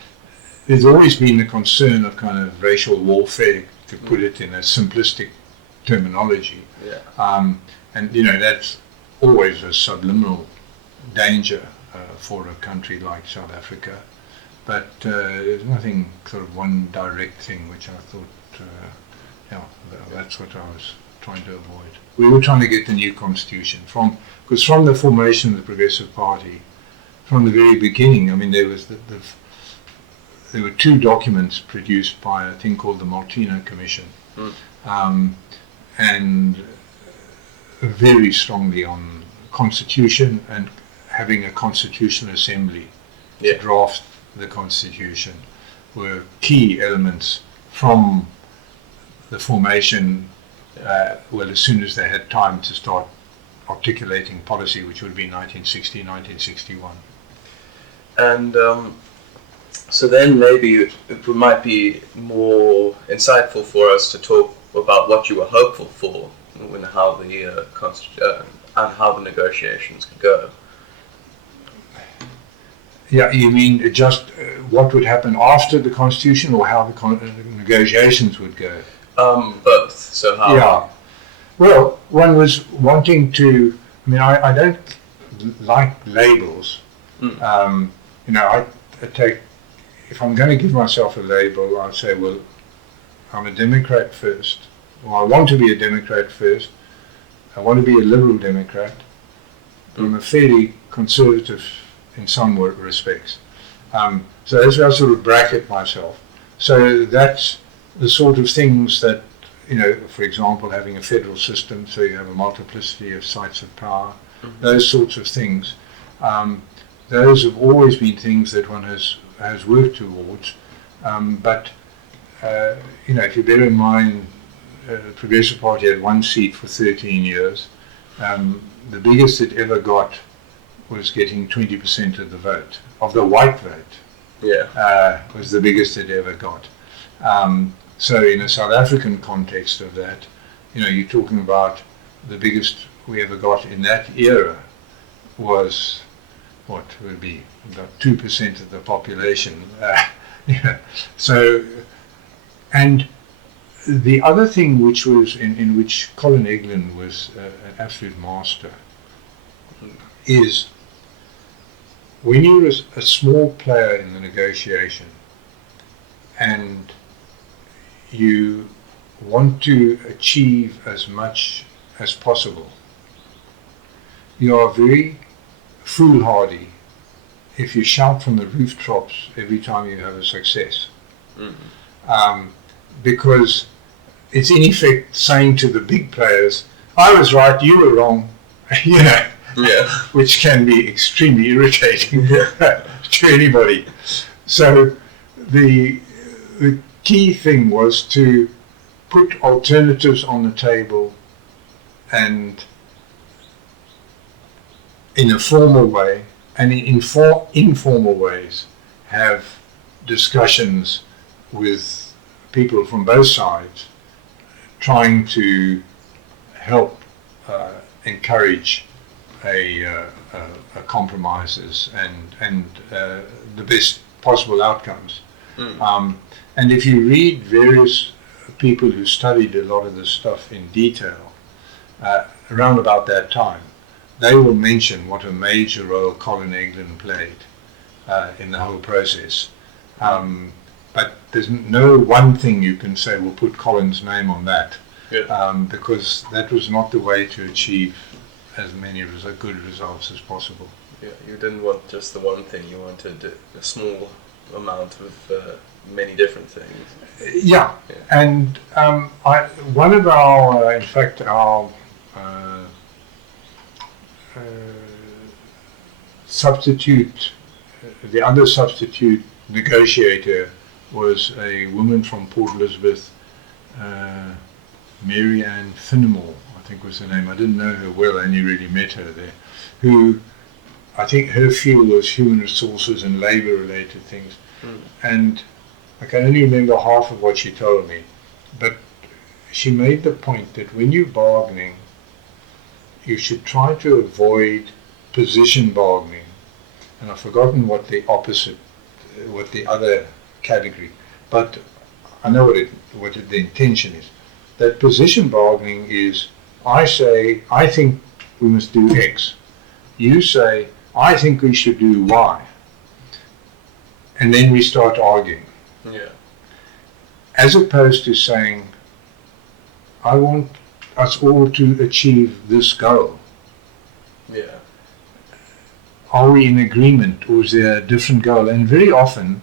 there's always been the concern of kind of racial warfare, to put it in a simplistic terminology. Yeah. And, you know, that's always a subliminal danger for a country like South Africa. But there's nothing sort of one direct thing which I thought, that's what I was trying to avoid. We were trying to get the new constitution because from the formation of the Progressive Party, from the very beginning, I mean, there were 2 documents produced by a thing called the Martino Commission, and very strongly on constitution and having a constitutional assembly to draft the constitution were key elements from the formation, well, as soon as they had time to start articulating policy, which would be 1960, 1961. And so then maybe it might be more insightful for us to talk about what you were hopeful for and how the negotiations could go. Yeah, you mean just what would happen after the constitution, or how the negotiations would go? Both. So how? Yeah. Well, one was wanting to. I mean, I don't like labels. You know, I take. If I'm going to give myself a label, I'd say, well, I'm a Democrat first, or I want to be a Democrat first. I want to be a liberal Democrat, but I'm a fairly conservative in some respects. So that's where I sort of bracket myself. So that's the sort of things that, you know, for example, having a federal system, so you have a multiplicity of sites of power, those sorts of things. Those have always been things that one has worked towards. But, you know, if you bear in mind, the Progressive Party had 1 seat for 13 years. The biggest it ever got was getting 20% of the vote, of the white vote. Yeah. Was the biggest it ever got. So in a South African context of that, you know, you're talking about the biggest we ever got in that era was, what would be about 2% of the population. You know, so, and the other thing which was in which Colin Eglin was an absolute master is when you're a small player in the negotiation and you want to achieve as much as possible, you are very foolhardy if you shout from the rooftops every time you have a success. Because it's in effect saying to the big players, I was right, you were wrong, you know, Yeah. which can be extremely irritating to anybody. So the key thing was to put alternatives on the table and in a formal way and in informal ways have discussions with people from both sides trying to help encourage compromises and the best possible outcomes. And if you read various people who studied a lot of this stuff in detail, around about that time, they will mention what a major role Colin Eglin played in the whole process. But there's no one thing you can say, we'll put Colin's name on that, because that was not the way to achieve as many good results as possible. Yeah, you didn't want just the one thing, you wanted a small amount of many different things. Yeah. And one of our, in fact, our substitute, the other substitute negotiator was a woman from Port Elizabeth, Mary Ann Finnemore, I think was her name. I didn't know her well, I only really met her there, who I think her field was human resources and labour related things. And I can only remember half of what she told me, but she made the point that when you're bargaining, you should try to avoid position bargaining. And I've forgotten what the opposite, what the other category, but I know what the intention is. That position bargaining is, I say, I think we must do X. You say, I think we should do Y. And then we start arguing. Yeah. As opposed to saying, I want us all to achieve this goal. Yeah. Are we in agreement, or is there a different goal? And very often,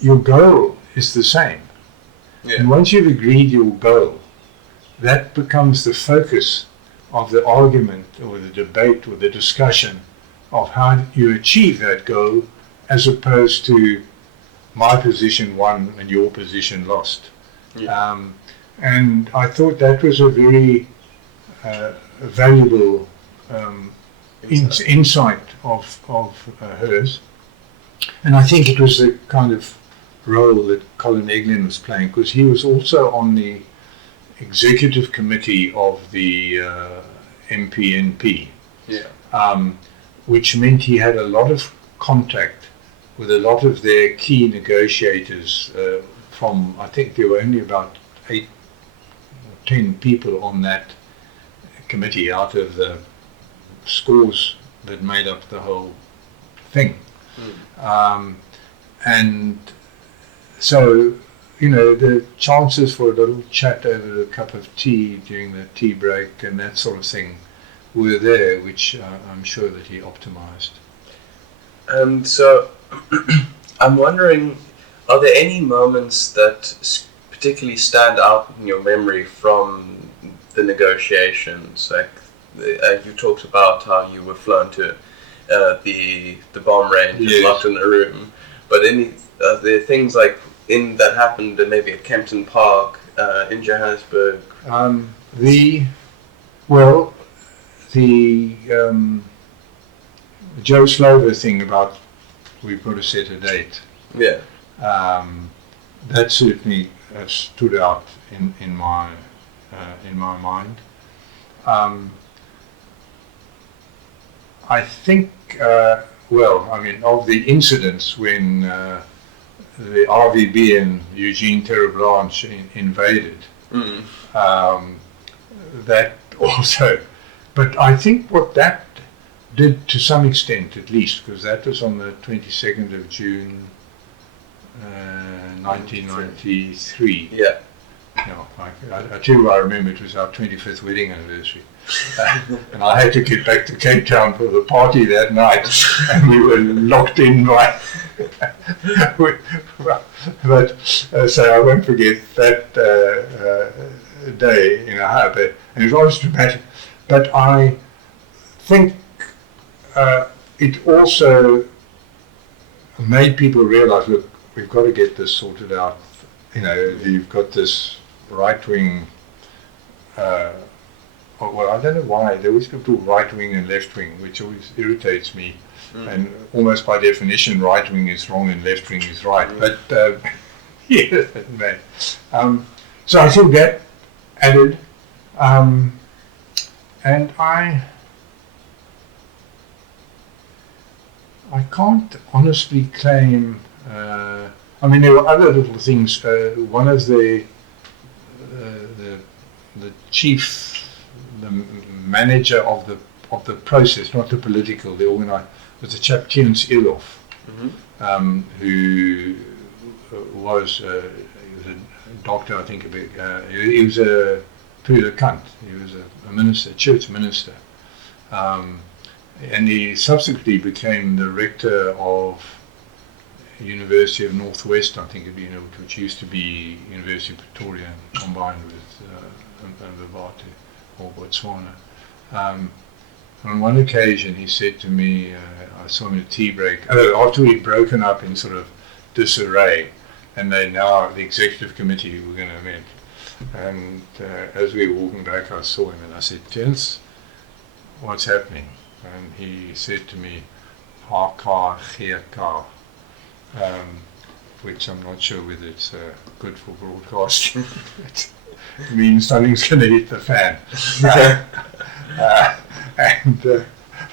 your goal is the same. Yeah. And once you've agreed your goal, that becomes the focus of the argument or the debate or the discussion of how you achieve that goal, as opposed to my position won and your position lost. Yeah. And I thought that was a very valuable insight of hers. And I think it was the kind of role that Colin Eglin was playing, because he was also on the executive committee of the MPNP, which meant he had a lot of contact with a lot of their key negotiators from, I think there were only about 8 or 10 people on that committee out of the scores that made up the whole thing. And so, you know, the chances for a little chat over a cup of tea during the tea break and that sort of thing were there, which I'm sure that he optimized. And so I'm wondering, are there any moments that particularly stand out in your memory from the negotiations? Like you talked about how you were flown to the bomb range and locked in a room, but are there things like that happened maybe at Kempton Park in Johannesburg? The Joe Slover thing about we've got to set a date. Yeah. That certainly stood out in my mind. I think, of the incidents when the RVB and Eugene Terreblanche invaded, that also, but I think what that did to some extent, at least, because that was on the 22nd of June 1993. Yeah. No, I tell you, I remember it was our 25th wedding anniversary. And I had to get back to Cape Town for the party that night, and we were locked in by. So I won't forget that day in a harbor, and it was dramatic. But I think it also, made people realize, look, we've got to get this sorted out. You know, you've got this right-wing, well, I don't know why, they always talk right-wing and left-wing, which always irritates me. And almost by definition, right-wing is wrong and left-wing is right. But, yeah, so I think that added, and I can't honestly claim, I mean, there were other little things. One of the chief, the manager of the process, not the political, the organizer, was a chap, Terence Eloff, who was a doctor, I think. He was a predicant. He was a minister, church minister, and he subsequently became the rector of University of Northwest, I think, which used to be University of Pretoria, combined with Mvabate or Botswana. On one occasion, he said to me, I saw him at a tea break, after we'd broken up in sort of disarray, and they now, the executive committee, were going to meet. And as we were walking back, I saw him and I said, Terence, what's happening? And he said to me, Haka Geaka, which I'm not sure whether it's good for broadcasting. It means something's going to hit the fan.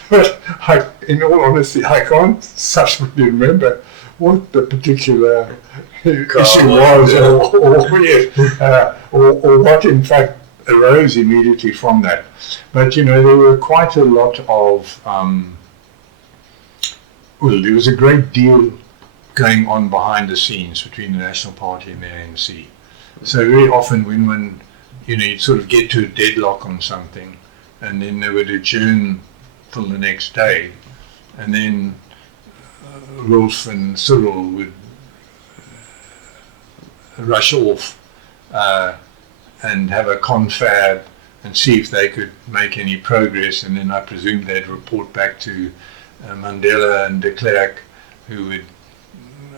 But in all honesty, I can't subsequently remember what the particular issue was, or what in fact arose immediately from that. But you know, there were quite a lot of, well, there was a great deal going on behind the scenes between the National Party and the ANC. So very often when you'd sort of get to a deadlock on something, and then they would adjourn till the next day, and then Rolf and Cyril would rush off and have a confab and see if they could make any progress, and then I presume they'd report back to Mandela and de Klerk, who would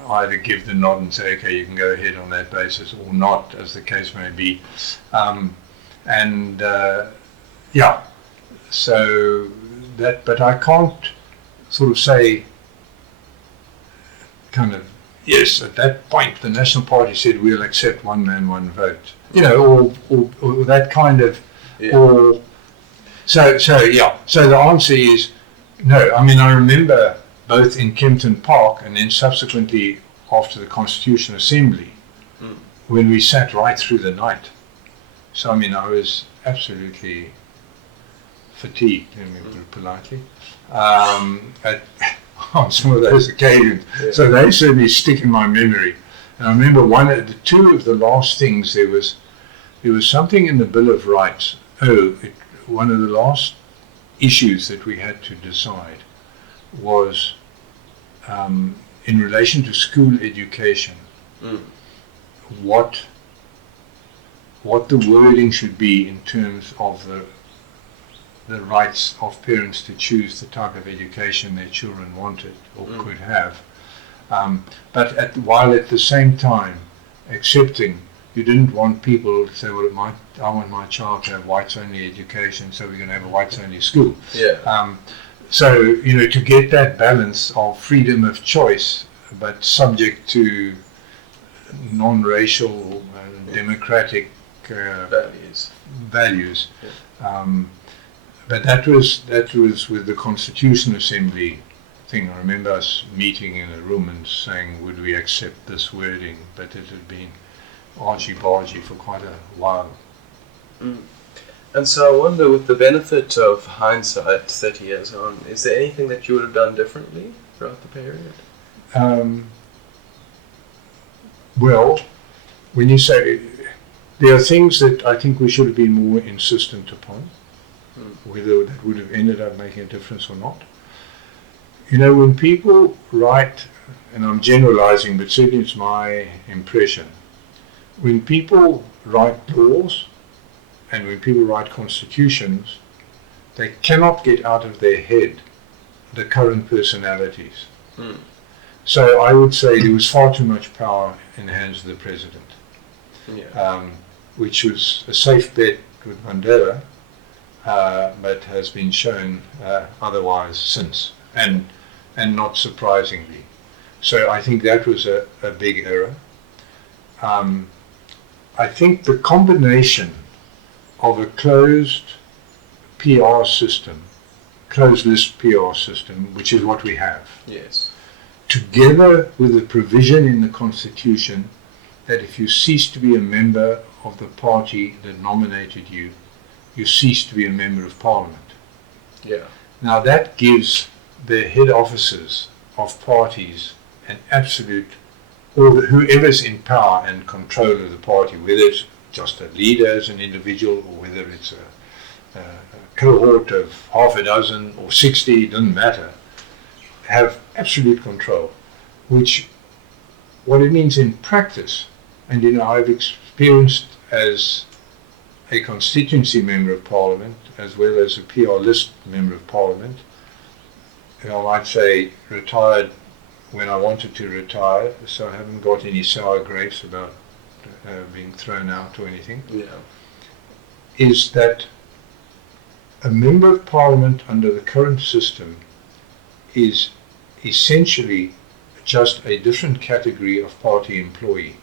either give the nod and say, okay, you can go ahead on that basis, or not, as the case may be. Yeah, so that, but I can't sort of say, kind of, yes, at that point the National Party said we'll accept one man, one vote, you know, or that kind of, Yeah. or so yeah. So the answer is no. I mean, I remember both in Kempton Park and then subsequently after the Constitutional Assembly, when we sat right through the night. So I mean, I was absolutely fatigued, let me put it politely, on some of those occasions. Yeah. So they certainly stick in my memory. And I remember two of the last things, there was something in the Bill of Rights. One of the last issues that we had to decide was in relation to school education, what the wording should be in terms of the rights of parents to choose the type of education their children wanted or could have, but while at the same time accepting you didn't want people to say, well, I want my child to have whites-only education, so we're going to have a whites-only school. Yeah. So, you know, to get that balance of freedom of choice, but subject to non-racial and democratic values. Yeah. But that was with the Constitutional Assembly thing. I remember us meeting in a room and saying, would we accept this wording? But it had been argy-bargy for quite a while. And so I wonder, with the benefit of hindsight 30 years on, is there anything that you would have done differently throughout the period? Well, when you say, there are things that I think we should have been more insistent upon, whether that would have ended up making a difference or not. You know, when people write, and I'm generalizing, but certainly it's my impression, when people write laws and when people write constitutions, they cannot get out of their head the current personalities. So I would say there was far too much power in the hands of the president, which was a safe bet with Mandela, but has been shown otherwise since, and not surprisingly. So I think that was a big error. I think the combination of a closed PR system, closed list PR system, which is what we have, Yes. together with a provision in the Constitution that if you cease to be a member of the party that nominated you, you cease to be a member of Parliament. Yeah. Now that gives the head officers of parties an absolute, or whoever's in power and control of the party, whether it's just a leader as an individual or whether it's a cohort of half a dozen or 60, it doesn't matter, have absolute control, which what it means in practice, and I've experienced as a constituency member of Parliament as well as a PR list member of Parliament, I might say retired when I wanted to retire, so I haven't got any sour grapes about being thrown out or anything, is that a member of Parliament under the current system is essentially just a different category of party employee.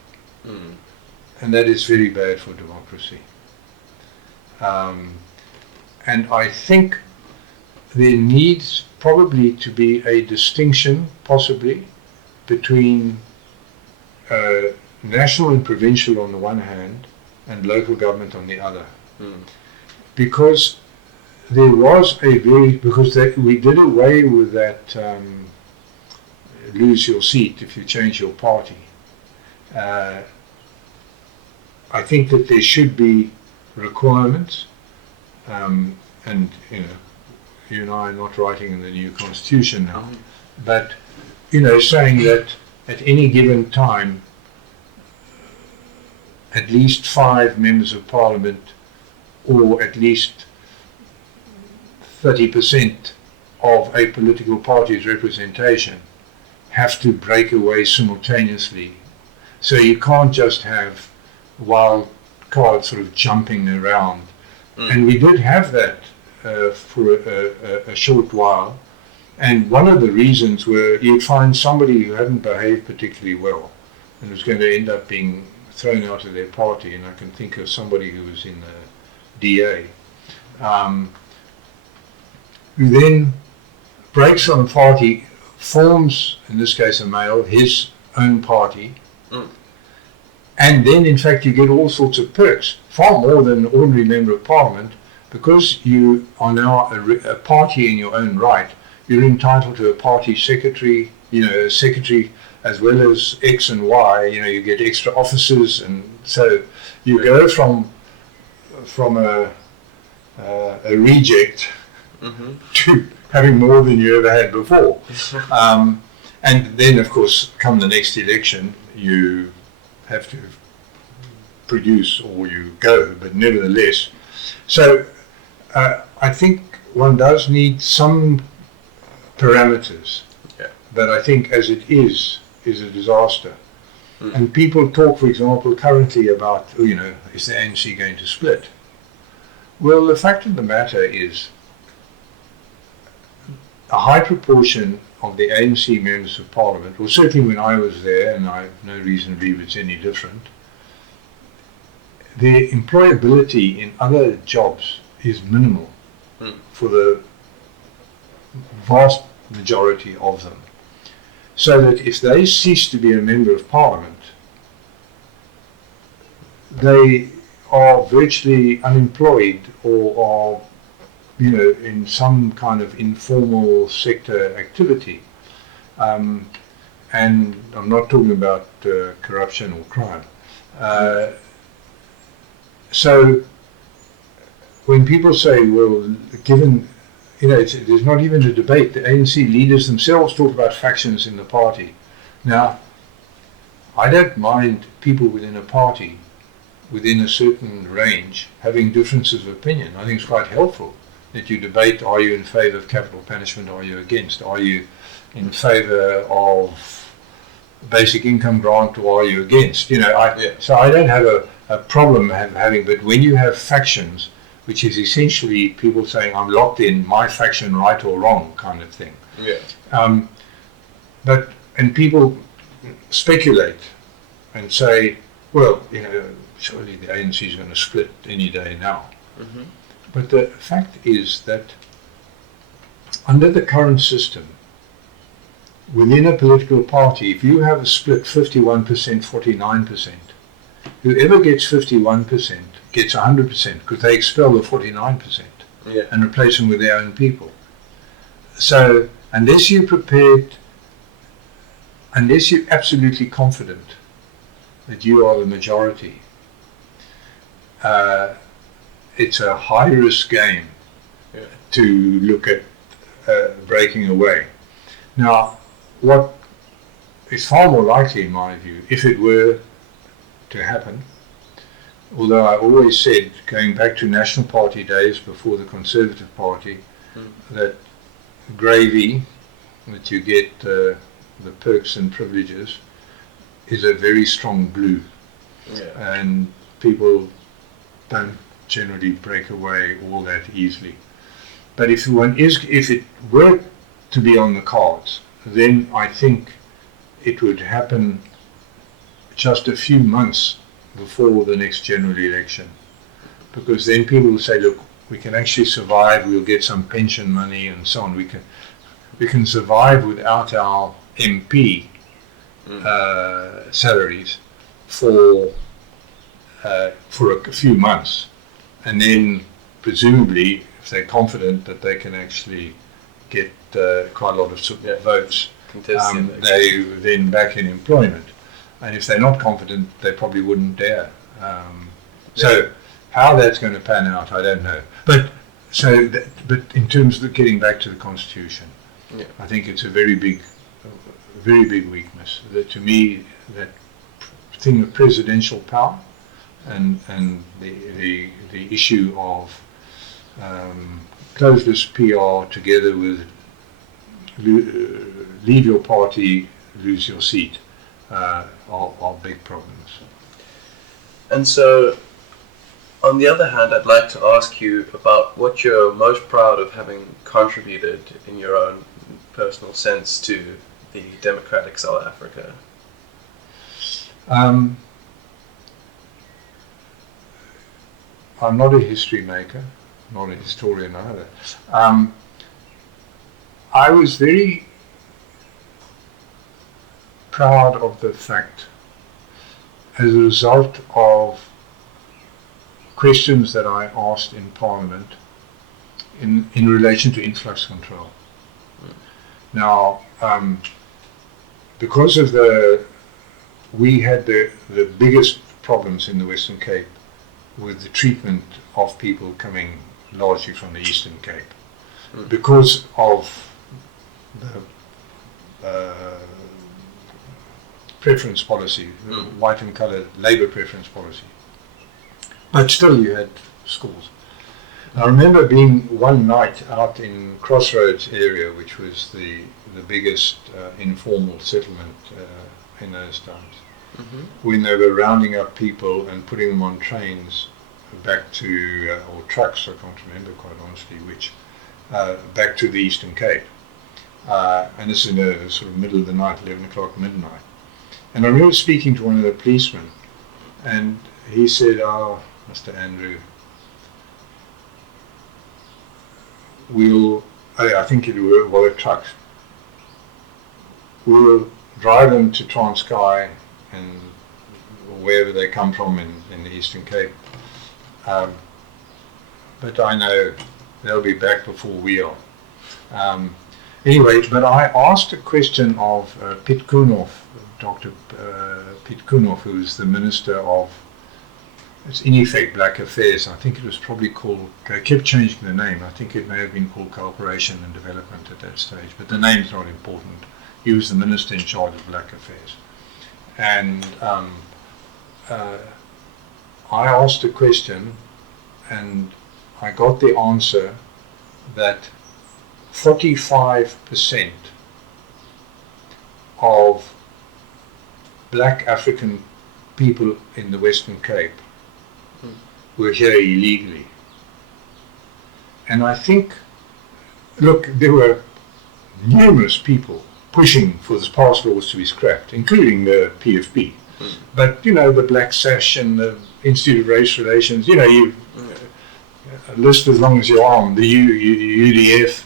And that is very bad for democracy. And I think there needs probably to be a distinction, possibly, between national and provincial on the one hand and local government on the other. Because there was we did away with that lose your seat if you change your party. I think that there should be requirements, and you and I are not writing in the new constitution now, but saying that at any given time at least 5 members of Parliament or at least 30% of a political party's representation have to break away simultaneously. So you can't just have wild cards sort of jumping around. And we did have that for a short while. And one of the reasons were you'd find somebody who hadn't behaved particularly well and was going to end up being thrown out of their party. And I can think of somebody who was in the DA, who then breaks on the party, forms, in this case a male, his own party, and then in fact you get all sorts of perks, far more than an ordinary member of Parliament, because you are now a party in your own right. You're entitled to a party secretary, a secretary as well as X and Y, you get extra officers, and so you go from a reject to having more than you ever had before. And then, of course, come the next election, you have to produce or you go, but nevertheless. So I think one does need some parameters, but I think as it is a disaster. And people talk, for example, currently about, is the ANC going to split? Well, the fact of the matter is a high proportion of the ANC members of Parliament, well, certainly when I was there, and I have no reason to believe it's any different, their employability in other jobs is minimal for the vast majority of them. So that if they cease to be a member of Parliament, they are virtually unemployed or are, in some kind of informal sector activity. And I'm not talking about corruption or crime. So when people say, well, given, there's not even a debate. The ANC leaders themselves talk about factions in the party. Now, I don't mind people within a party, within a certain range, having differences of opinion. I think it's quite helpful that you debate, are you in favour of capital punishment, are you against, are you in favour of basic income grant, or are you against? You know, Yeah. so I don't have a problem having, but when you have factions, which is essentially people saying, I'm locked in, my faction, right or wrong, kind of thing. Yeah. And people speculate and say, well, you know, surely the ANC is going to split any day now. Mm-hmm. But the fact is that under the current system, within a political party, if you have a split 51%, 49%, whoever gets 51% gets 100% because they expel the 49% Yeah. and replace them with their own people. So unless you're prepared, unless you're absolutely confident that you are the majority, it's a high-risk game to look at breaking away. Now, what is far more likely, in my view, if it were to happen, although I always said, going back to National Party days before the Conservative Party, that gravy, that you get the perks and privileges, is a very strong glue. Yeah. And people don't generally break away all that easily. But if it were to be on the cards, then I think it would happen just a few months before the next general election, because then people will say, look, we can actually survive, we'll get some pension money and so on, we can survive without our MP salaries for a few months, and then presumably if they're confident that they can actually get quite a lot of votes, they then back in employment. And if they're not confident, they probably wouldn't dare. So how that's going to pan out, I don't know. But in terms of getting back to the Constitution, I think it's a very big weakness. To me, that thing of presidential power and the issue of closed list PR together with leave your party, lose your seat, are big problems. And so, on the other hand, I'd like to ask you about what you're most proud of having contributed in your own personal sense to the democratic South Africa. I'm not a history maker, not a historian either. I was very proud of the fact, as a result of questions that I asked in Parliament in relation to influx control. Now, because of we had the biggest problems in the Western Cape with the treatment of people coming largely from the Eastern Cape, because of the preference policy, white and coloured Labour preference policy. But still you had schools. I remember being one night out in Crossroads area, which was the biggest informal settlement in those times, when they were rounding up people and putting them on trains back to, or trucks, I can't remember quite honestly which, back to the Eastern Cape. And this is in the sort of middle of the night, 11 o'clock, midnight. And I remember speaking to one of the policemen, and he said, "Oh, Mr. Andrew, I think it were trucks. We'll drive them to Transkei and wherever they come from in the Eastern Cape. But I know they'll be back before we are." Anyway, but I asked a question of Piet Koenhoff, Dr. Piet Koenhoff, who's the Minister of, it's in effect Black Affairs. I think it was probably called, they kept changing the name. I think it may have been called Cooperation and Development at that stage, but the name's not important. He was the Minister in charge of Black Affairs. And I asked a question, and I got the answer that 45% of black African people in the Western Cape were here illegally. And I think, look, there were numerous people pushing for the pass laws to be scrapped, including the PFP. But, you know, the Black Sash and the Institute of Race Relations, you know, you a list as long as your arm, the UDF,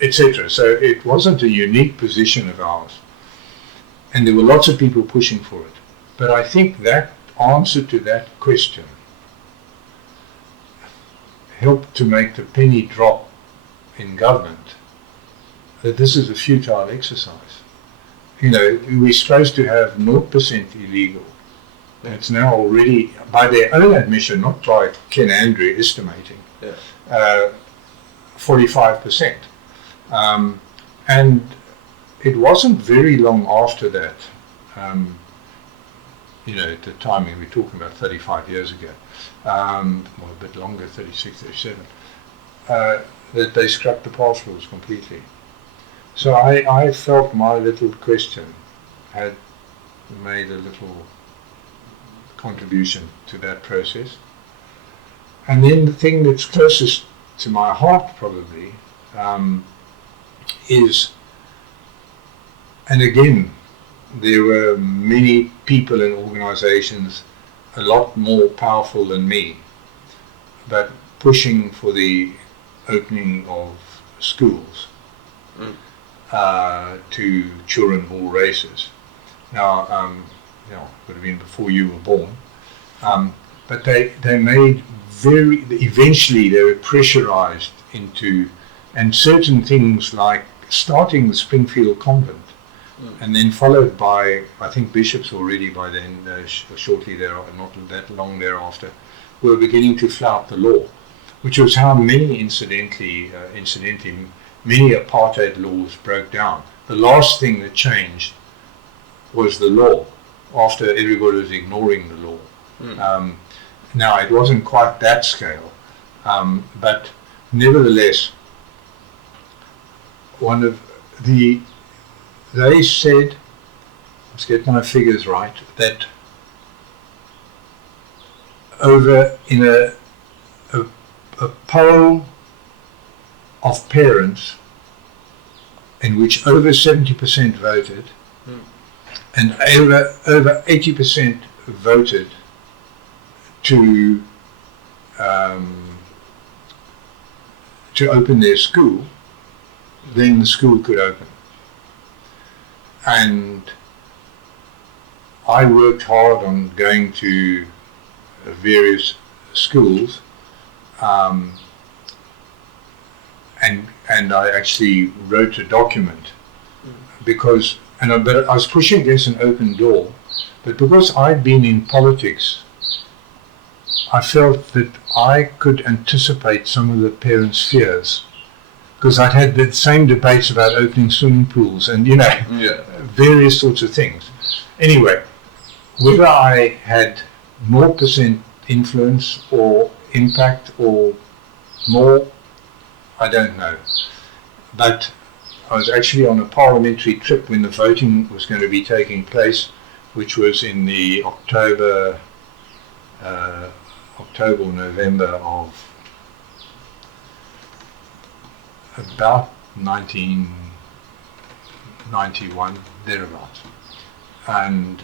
etc. So it wasn't a unique position of ours. And there were lots of people pushing for it. But I think that answer to that question helped to make the penny drop in government that this is a futile exercise. You know, we're supposed to have 0% illegal. And it's now already, by their own admission, not by Ken Andre estimating, 45%. And it wasn't very long after that, you know, at the timing, we're talking about 35 years ago, well, a bit longer, 36, 37, that they scrapped the pass laws completely. So I felt my little question had made a little contribution to that process. And then the thing that's closest to my heart probably is, and again, there were many people and organizations a lot more powerful than me, but pushing for the opening of schools to children of all races. Now, you know, would have been before you were born, but they made eventually they were pressurized into, and certain things like starting the Springfield Convent, and then followed by, I think bishops already by then, shortly thereafter, not that long thereafter, were beginning to flout the law, which was how many, incidentally, many apartheid laws broke down. The last thing that changed was the law, after everybody was ignoring the law. Now, it wasn't quite that scale, but nevertheless, one of the, they said, let's get my figures right, that over in a poll of parents in which over 70% voted, and over 80% voted to open their school, then the school could open. And I worked hard on going to various schools, and I actually wrote a document because, but I was pushing against an open door, but because I'd been in politics, I felt that I could anticipate some of the parents' fears, because I'd had the same debates about opening swimming pools and, you know, various sorts of things. Anyway, whether I had 0% influence or impact or more, I don't know. But I was actually on a parliamentary trip when the voting was going to be taking place, which was in the October, November of about 1991, thereabouts. And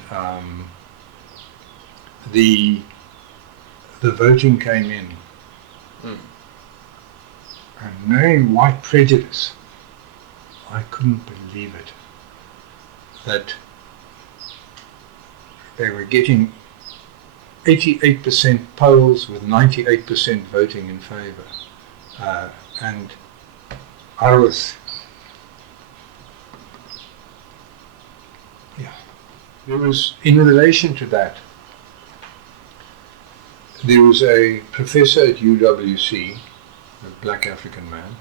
the voting came in. And knowing white prejudice, I couldn't believe it, that they were getting 88% polls with 98% voting in favour. And I was, there was, in relation to that, there was a professor at UWC, a black African man,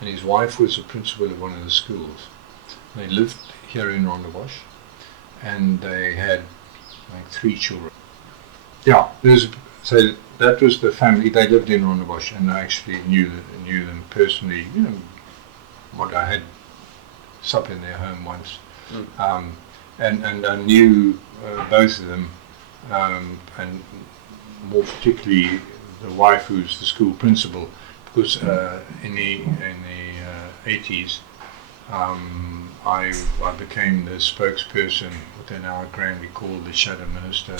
and his wife was a principal of one of the schools. They lived here in Rondebosch, and they had like 3 children. So that was the family. They lived in Rondebosch, and I actually knew them personally. You know, what I had sup in their home once. and I knew both of them, and more particularly the wife, who's the school principal, because in the 80s, I became the spokesperson, what they now grandly call the shadow minister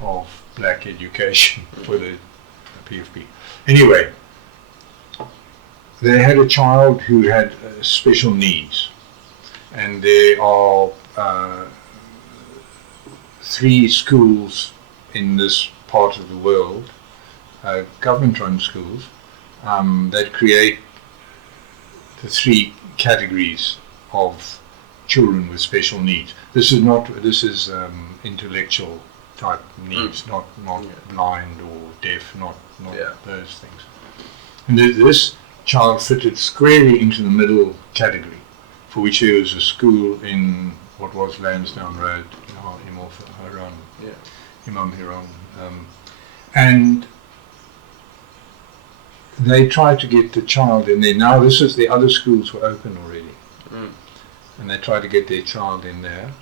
of black education for the PFP. Anyway, they had a child who had special needs, and there are 3 schools in this part of the world, government-run schools, that create the 3 categories of children with special needs. This is intellectual type needs, not blind or deaf, not those things. And this child fitted squarely into the middle category, for which there was a school in what was Lansdowne Road, Imam Hiran, and they tried to get the child in there. Now the other schools were open already, and they tried to get their child in there.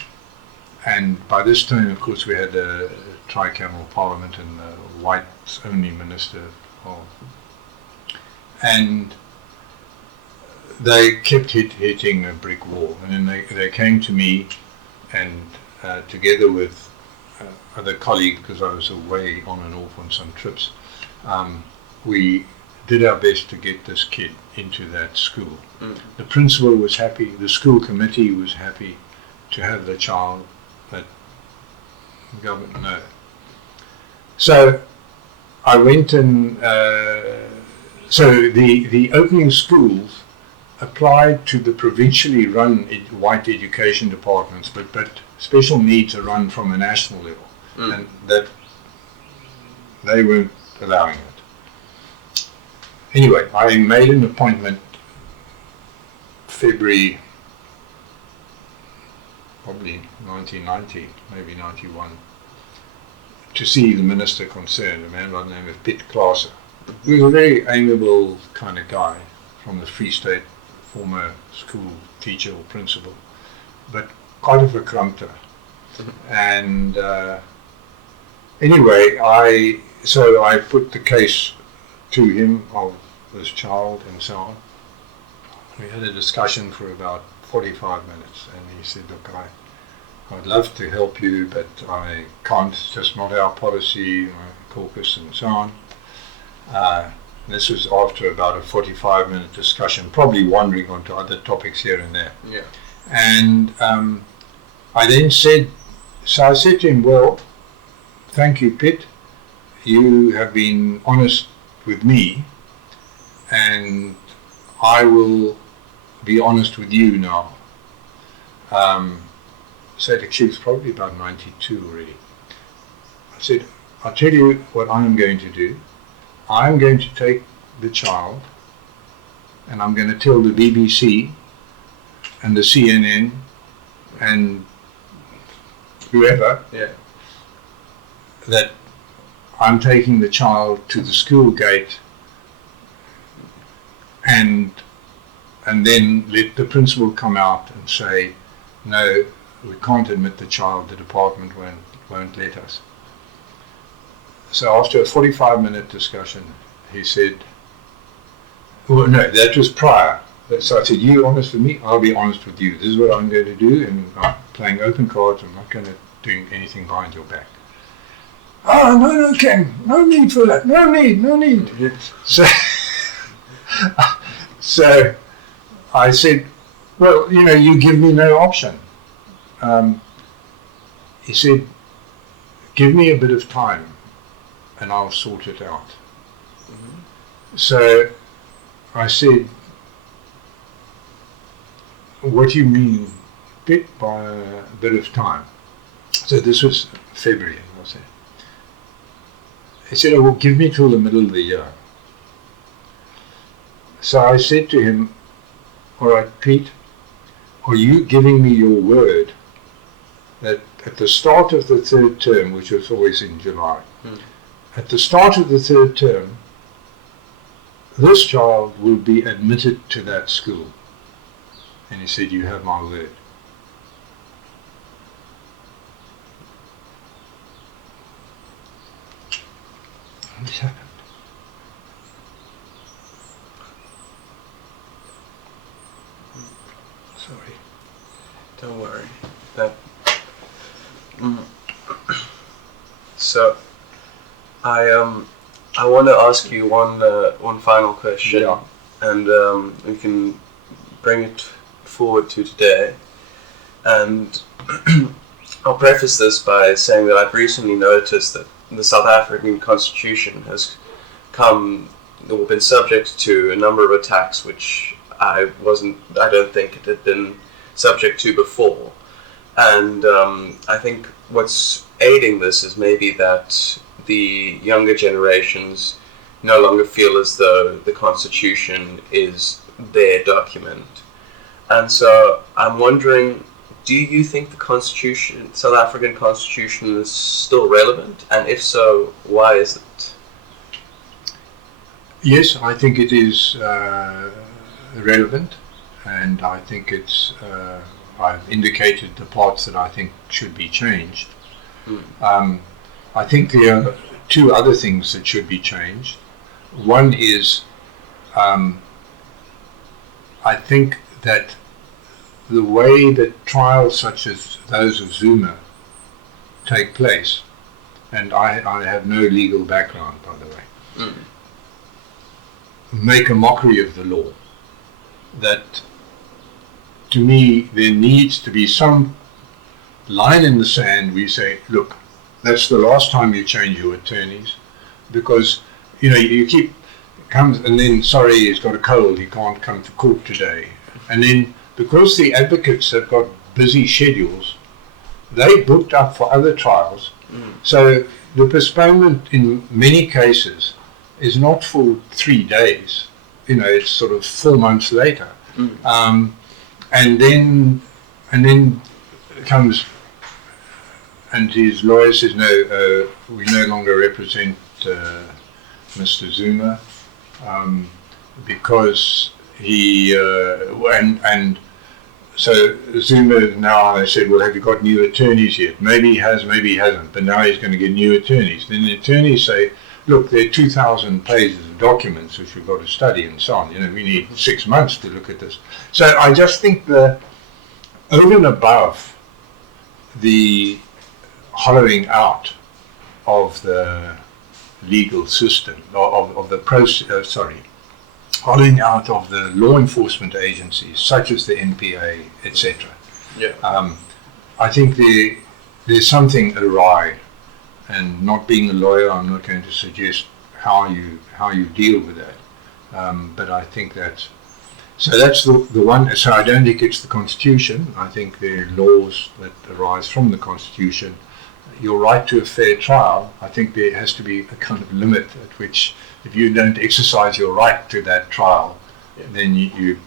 And by this time, of course, we had a tricameral parliament and a whites-only minister, and they kept hitting a brick wall. And then they came to me, and together with other colleagues, because I was away on and off on some trips, we did our best to get this kid into that school. The principal was happy, the school committee was happy to have the child, but the government, no. So I went and, so the opening schools applied to the provincially run white education departments, but special needs are run from a national level, and that they weren't allowing it. Anyway, I made an appointment February, probably 1990, maybe 91, to see the minister concerned, a man by the name of Piet Klaassen. He was a very amiable kind of guy from the Free State, former school teacher or principal, but quite a verkrampter. And anyway, I put the case to him of this child and so on. We had a discussion for about 45 minutes, and he said, look, I'd love to help you, but I can't, it's just not our policy, caucus and so on. This was after about a 45-minute discussion, probably wandering onto other topics here and there. Yeah. And I then said, so I said to him, well, thank you, Piet. You have been honest with me, and I will be honest with you now. So she was probably about 92 already. I said, I'll tell you what I'm going to do. I'm going to take the child, and I'm going to tell the BBC and the CNN and whoever that I'm taking the child to the school gate, and then let the principal come out and say, no, we can't admit the child, the department won't let us. So after a 45-minute discussion, he said, well, no, that was prior. So I said, you honest with me, I'll be honest with you. This is what I'm going to do, and I'm playing open cards. I'm not going to do anything behind your back. Oh, no, Ken, no need for that. No need. So I said, well, you give me no option. He said, give me a bit of time and I'll sort it out. So I said, what do you mean by a bit of time? So this was February, I said. He said, oh, well, give me till the middle of the year. So I said to him, all right, Piet, are you giving me your word that at the start of the third term, which was always in July, at the start of the third term, this child will be admitted to that school? And he said, you have my word. has happened. Sorry. Don't worry. That. So, I want to ask you one final question, Yeah. and we can bring it forward to today. And I'll preface this by saying that I've recently noticed that the South African Constitution has been subject to a number of attacks which I don't think it had been subject to before. And I think what's aiding this is maybe that the younger generations no longer feel as though the Constitution is their document. And so I'm wondering, do you think the Constitution, South African Constitution, is still relevant? And if so, why is it? Yes, I think it is relevant, and I think it's. I've indicated the parts that I think should be changed. I think there are two other things that should be changed. One is, I think that the way that trials such as those of Zuma take place, and I have no legal background, by the way, make a mockery of the law. That, to me, there needs to be some line in the sand where you say, look, that's the last time you change your attorneys, because, you keep, comes, and then, sorry, he's got a cold, he can't come to court today. And then, because the advocates have got busy schedules, they booked up for other trials. So the postponement in many cases is not for 3 days. It's sort of 4 months later. And then comes, and his lawyer says, no, we no longer represent Mr. Zuma because he, and so Zuma now, they said, well, have you got new attorneys yet? Maybe he has, maybe he hasn't, but now he's going to get new attorneys. Then the attorneys say, look, there are 2,000 pages of documents which we've got to study and so on. We need 6 months to look at this. So I just think that over and above the hollowing out of the legal system, of the process, hollowing out of the law enforcement agencies, such as the NPA, etc. Yeah. I think there's something awry. And not being a lawyer, I'm not going to suggest how you deal with that. But I think that's the one. So I don't think it's the Constitution. I think there are laws that arise from the Constitution. Your right to a fair trial, I think there has to be a kind of limit at which, if you don't exercise your right to that trial, then you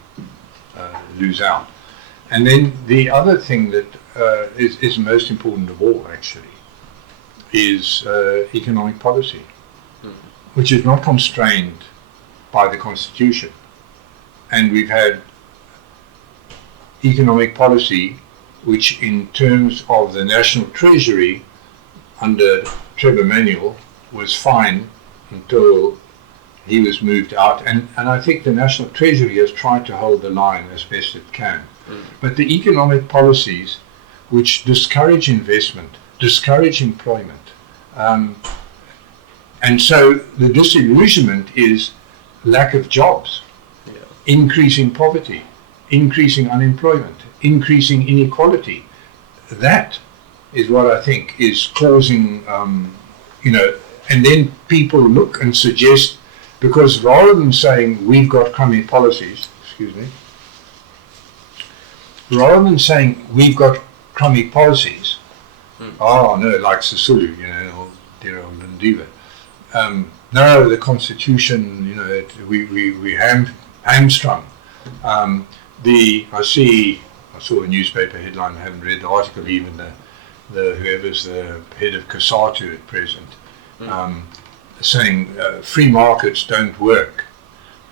lose out. And then the other thing that is most important of all, actually, is economic policy, which is not constrained by the Constitution. And we've had economic policy which, in terms of the National Treasury under Trevor Manuel, was fine until he was moved out. And I think the National Treasury has tried to hold the line as best it can. But the economic policies which discourage investment, discourage employment, and so the disillusionment is lack of jobs, increasing poverty, increasing unemployment, increasing inequality. That is what I think is causing, and then people look and suggest, because rather than saying we've got crummy policies, rather than saying we've got crummy policies, oh no, like Sisulu, or dear old Lindiwe. No, the Constitution, we hamstrung. I saw a newspaper headline, I haven't read the article, even whoever's the head of COSATU at present, saying free markets don't work.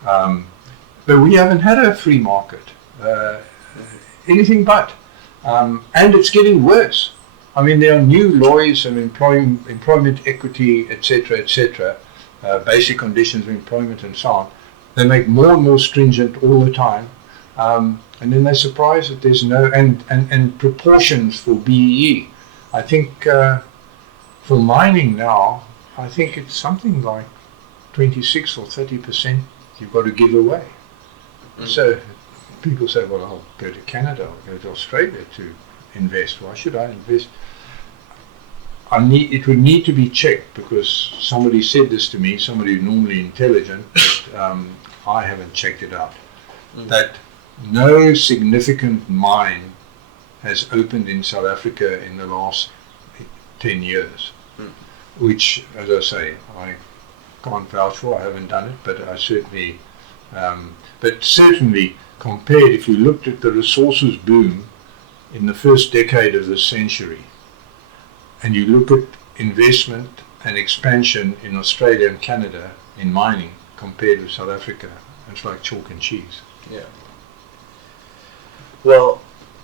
But we haven't had a free market, anything but. And it's getting worse. I mean, there are new laws on employment equity, etc., basic conditions of employment and so on. They make more and more stringent all the time. And then they're surprised that there's no, and proportions for BEE. I think for mining now, I think it's something like 26 or 30% you've got to give away. So people say, well, I'll go to Canada, I'll go to Australia to invest. Why should I invest? It would need to be checked, because somebody said this to me, somebody normally intelligent, but I haven't checked it out, that no significant mine has opened in South Africa in the last 10 years, which, as I say, I can't vouch for. I haven't done it, but I certainly, compared, if you looked at the resources boom in the first decade of this century, and you look at investment and expansion in Australia and Canada in mining compared with South Africa, it's like chalk and cheese. Yeah. Well,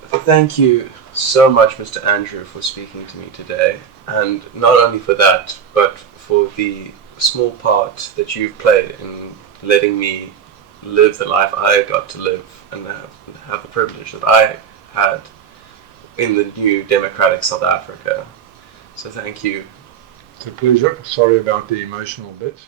thank you so much, Mr. Andrew, for speaking to me today, and not only for that, but for the small part that you've played in letting me live the life I got to live and have the privilege that I had in the new democratic South Africa. So thank you. It's a pleasure. Sorry about the emotional bits.